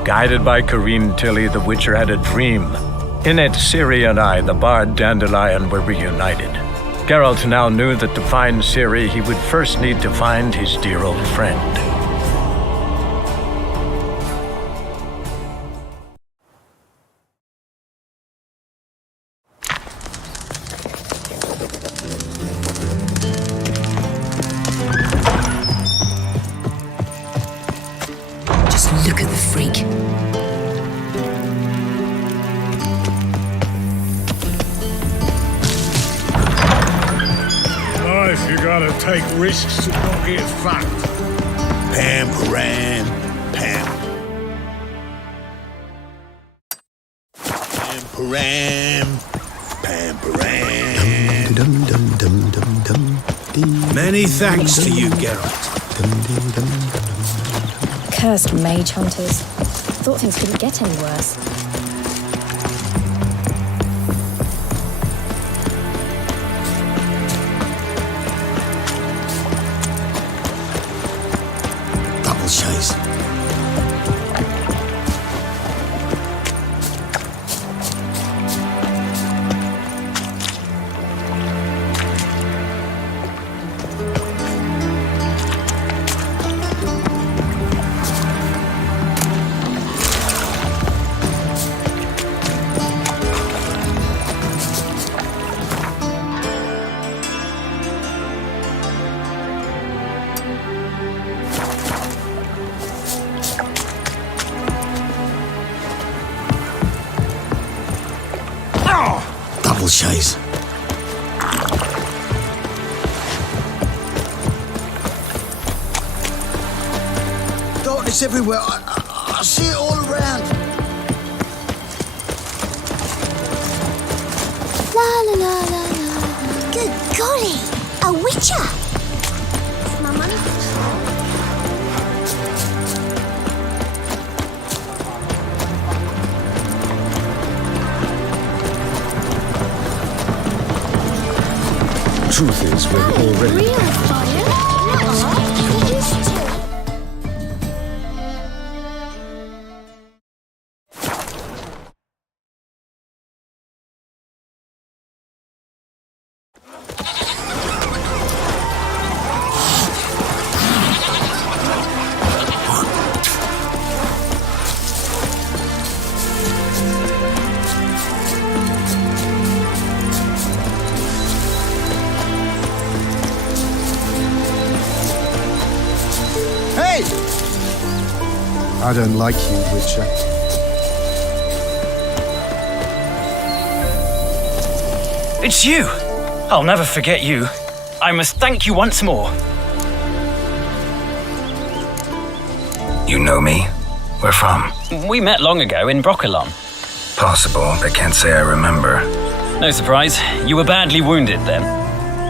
Guided by Kareem Tilly, the Witcher had a dream. In it, Ciri and I, the bard Dandelion, were reunited. Geralt now knew that to find Ciri, he would first need to find his dear old friend. Just look at the freak. You gotta take risks to not get fucked. Pam, param, pam. Pam, param, pam, param. Dum dum dum dum dum. Many thanks to you, Geralt. Cursed mage hunters. Thought things couldn't get any worse. Chase. Chase. Darkness everywhere. I see it all around. La la la la la. Good golly, a witcher. My money. truth is, we're already... Real fire? It is too. I don't like you, Witcher. It's you! I'll never forget you. I must thank you once more. You know me? Where from? We met long ago in Broccolon. Possible, but can't say I remember. No surprise, you were badly wounded then.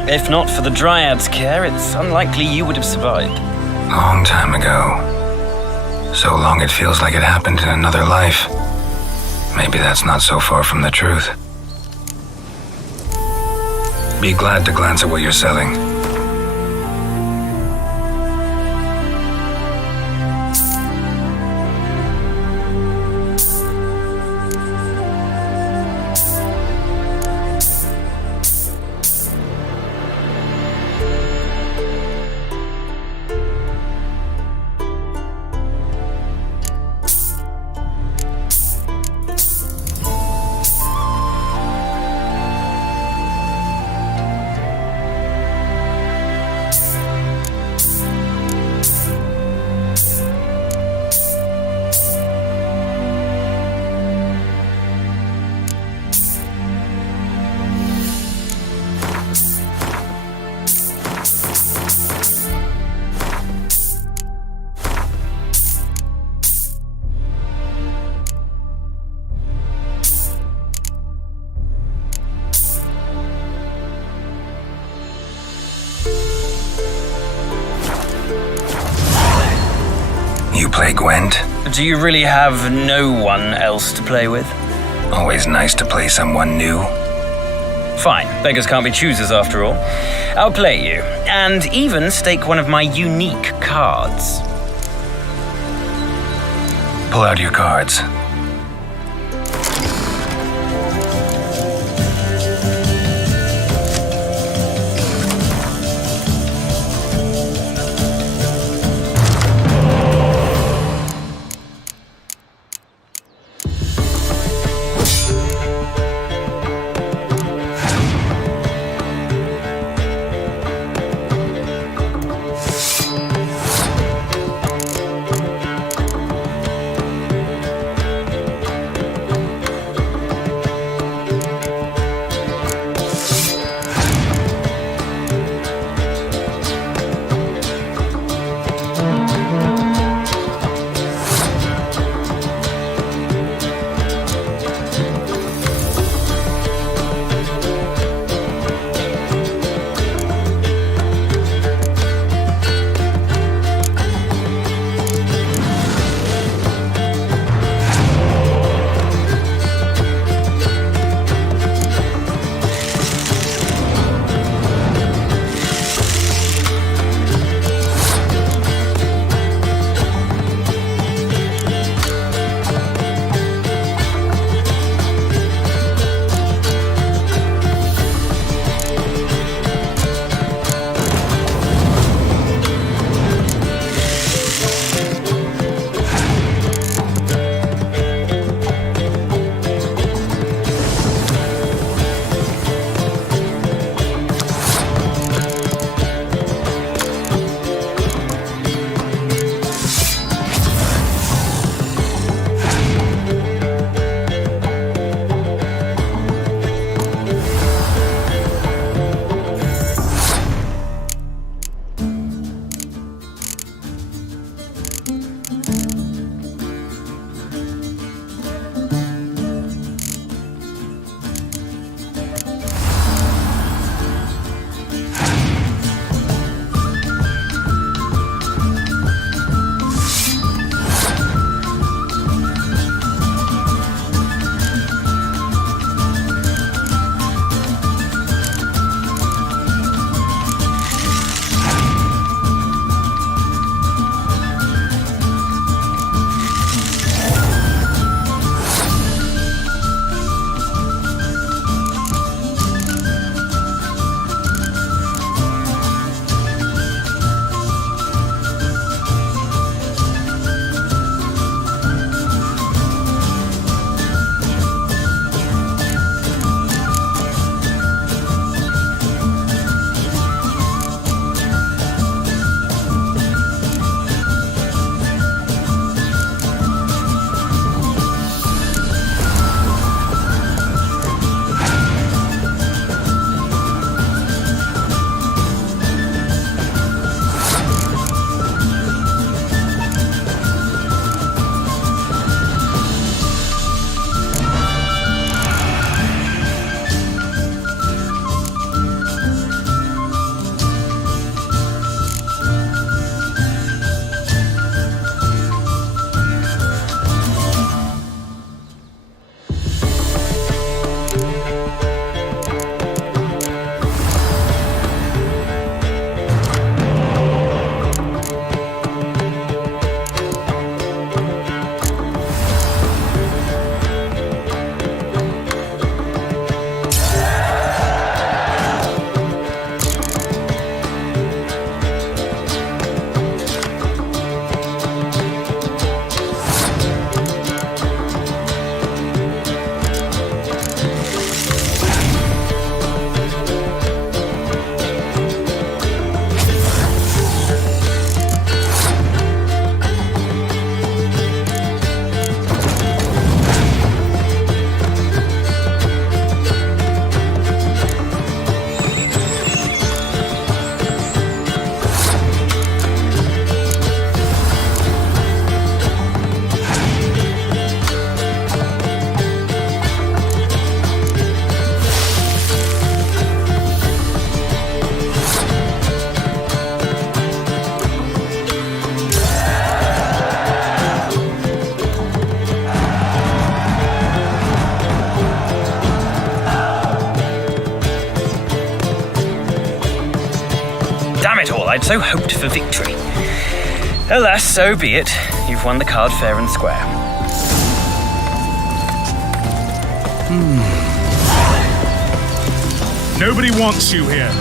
If not for the Dryad's care, it's unlikely you would have survived. Long time ago. So long it feels like it happened in another life. Maybe that's not so far from the truth. Be glad to glance at what you're selling. You play Gwent? Do you really have no one else to play with? Always nice to play someone new. Fine, beggars can't be choosers after all. I'll play you, and even stake one of my unique cards. Pull out your cards. I'd so hoped for victory. Alas, so be it. You've won the card fair and square. Nobody wants you here.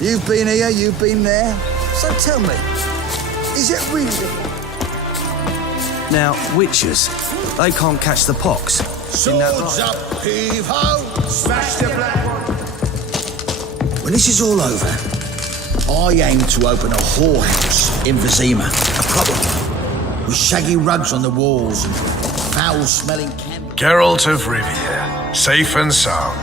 You've been here, you've been there. So tell me, is it really Now, witches, they can't catch the pox. Swords up, heave-ho! Smash the black one! When this is all over, I aim to open a whorehouse in Vizima. A proper one, with shaggy rugs on the walls and foul-smelling candles. Geralt of Rivia, safe and sound.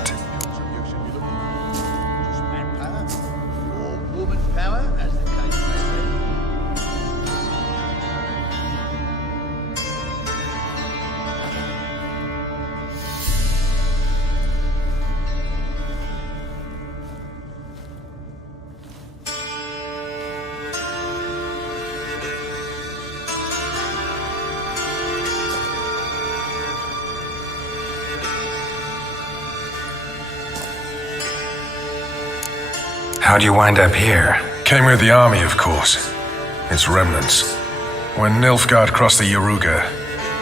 How'd you wind up here? Came with the army, of course. Its remnants. When Nilfgaard crossed the Yaruga,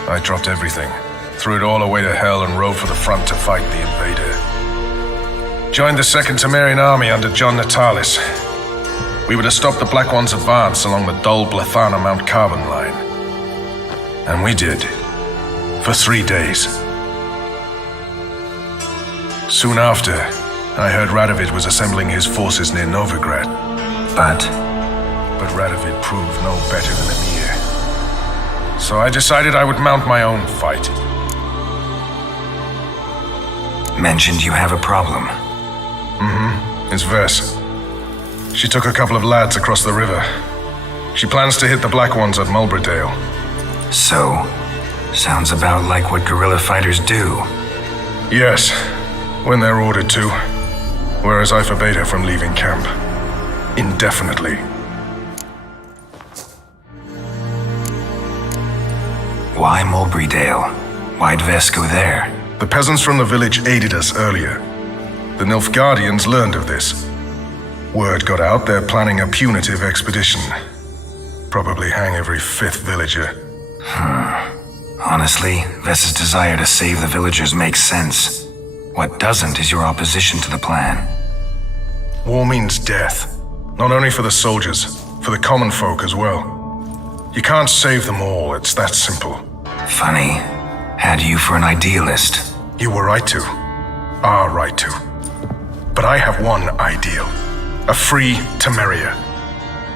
I dropped everything, threw it all away to hell and rode for the front to fight the invader. Joined the Second Temerian army under John Natalis. We were to stop the Black One's advance along the Dol Blathana Mount Carbon line. And we did. For 3 days. Soon after, I heard Radovid was assembling his forces near Novigrad. But Radovid proved no better than Emir. So I decided I would mount my own fight. Mentioned you have a problem. It's Vess. She took a couple of lads across the river. She plans to hit the Black Ones at Mulbridale. So, sounds about like what guerrilla fighters do. Yes, when they're ordered to. Whereas I forbade her from leaving camp. Indefinitely. Why Mulbridale? Why'd Vess go there? The peasants from the village aided us earlier. The Nilfgaardians learned of this. Word got out they're planning a punitive expedition. Probably hang every 5th villager. Honestly, Vess's desire to save the villagers makes sense. What doesn't is your opposition to the plan. War means death. Not only for the soldiers, for the common folk as well. You can't save them all, it's that simple. Funny. Had you for an idealist. You were right to. Are right to. But I have one ideal. A free Temeria.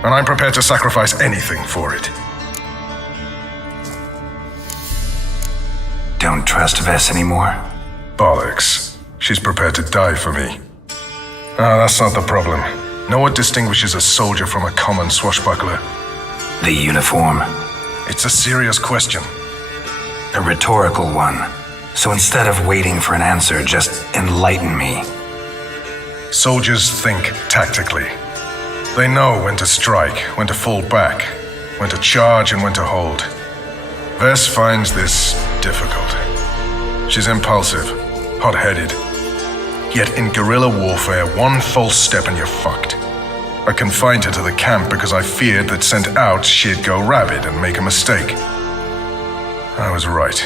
And I'm prepared to sacrifice anything for it. Don't trust Vess anymore? Bollocks. She's prepared to die for me. That's not the problem. Know what distinguishes a soldier from a common swashbuckler? The uniform. It's a serious question. A rhetorical one. So instead of waiting for an answer, just enlighten me. Soldiers think tactically. They know when to strike, when to fall back, when to charge and when to hold. Vess finds this difficult. She's impulsive, hot-headed. Yet in guerrilla warfare, one false step and you're fucked. I confined her to the camp because I feared that sent out she'd go rabid and make a mistake. I was right.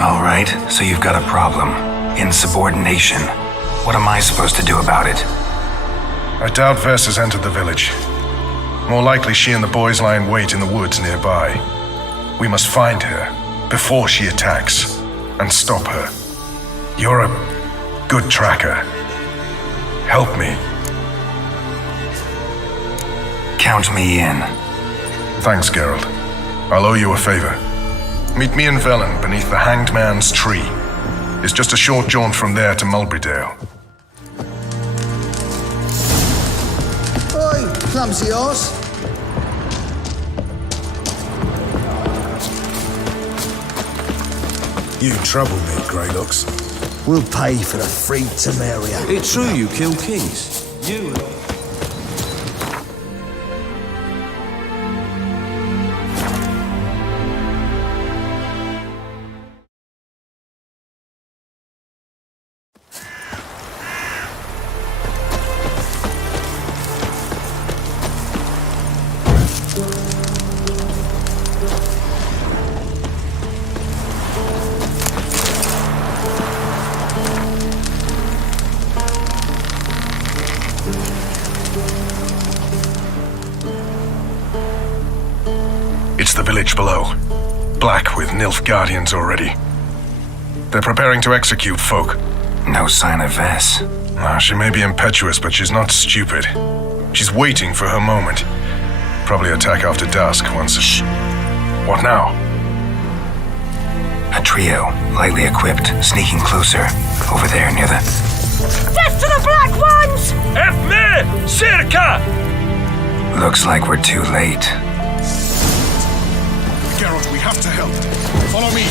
All right, so you've got a problem. Insubordination. What am I supposed to do about it? I doubt Vess has entered the village. More likely she and the boys lie in wait in the woods nearby. We must find her before she attacks and stop her. You're a good tracker. Help me. Count me in. Thanks, Geralt. I'll owe you a favor. Meet me and Velen beneath the Hanged Man's tree. It's just a short jaunt from there to Mulberrydale. Oi, clumsy horse. You trouble me, Greylocks. We'll pay for the free Temeria. It's true you kill kings. You. It's the village below. Black with Nilf Guardians already. They're preparing to execute folk. No sign of Vess. She may be impetuous, but she's not stupid. She's waiting for her moment. Probably attack after dusk once... Shh. What now? A trio, lightly equipped, sneaking closer. Over there near the... Death to the Black Ones! F.me! Circa! Looks like we're too late. Geralt, we have to help. Follow me.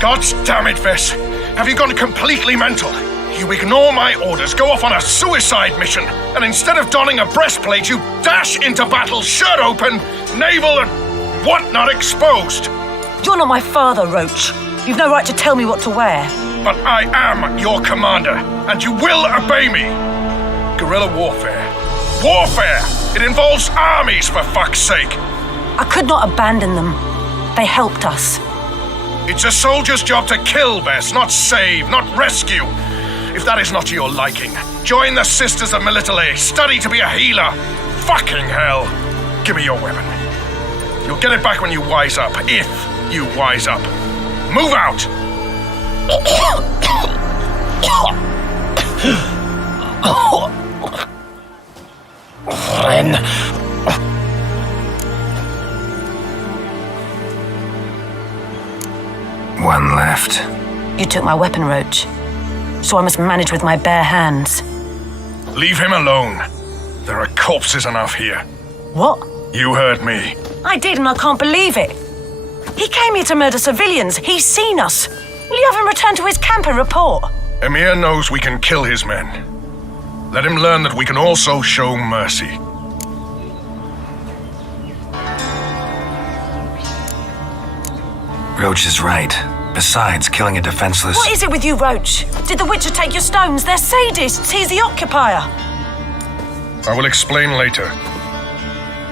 God damn it, Vess! Have you gone completely mental? You ignore my orders, go off on a suicide mission, and instead of donning a breastplate, you dash into battle, shirt open, navel and whatnot exposed! You're not my father, Roach. You've no right to tell me what to wear. But I am your commander, and you will obey me! Guerrilla warfare. Warfare! It involves armies, for fuck's sake! I could not abandon them. They helped us. It's a soldier's job to kill, Vess, not save, not rescue. If that is not to your liking, join the Sisters of Melitele, study to be a healer. Fucking hell. Give me your weapon. You'll get it back when you wise up, if you wise up. Move out! One left. You took my weapon, Roach. So I must manage with my bare hands. Leave him alone. There are corpses enough here. What? You heard me. I did, and I can't believe it. He came here to murder civilians. He's seen us. Will you have him return to his camp and report? Emir knows we can kill his men. Let him learn that we can also show mercy. Roach is right. Besides, killing a defenseless... What is it with you, Roach? Did the Witcher take your stones? They're sadists. He's the occupier. I will explain later.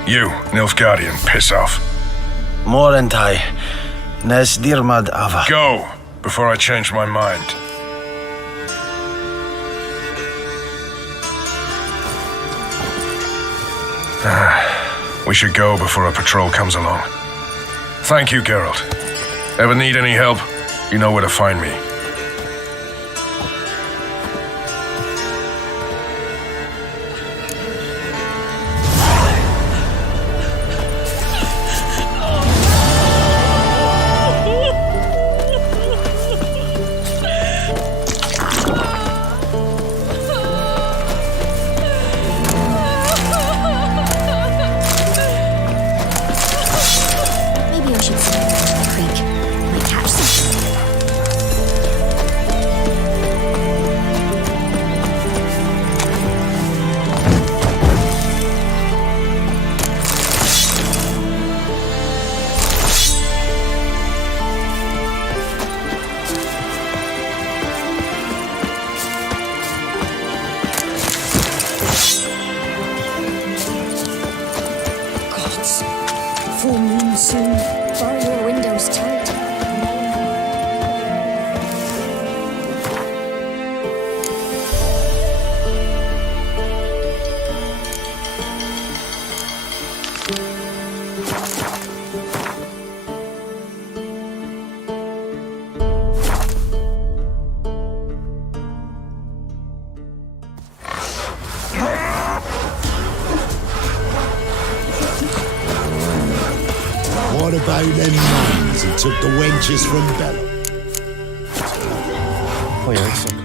You, Nilfgaardian, piss off. Morentai, Nes Dirmad Ava. Go, before I change my mind. We should go before a patrol comes along. Thank you, Geralt. Ever need any help, you know where to find me. Maybe I should swim down to the creek. Might catch something. Gods. Full moon soon. Bar your windows tight. What about them nuns who took the wenches from Bella? Hoi Eriksson.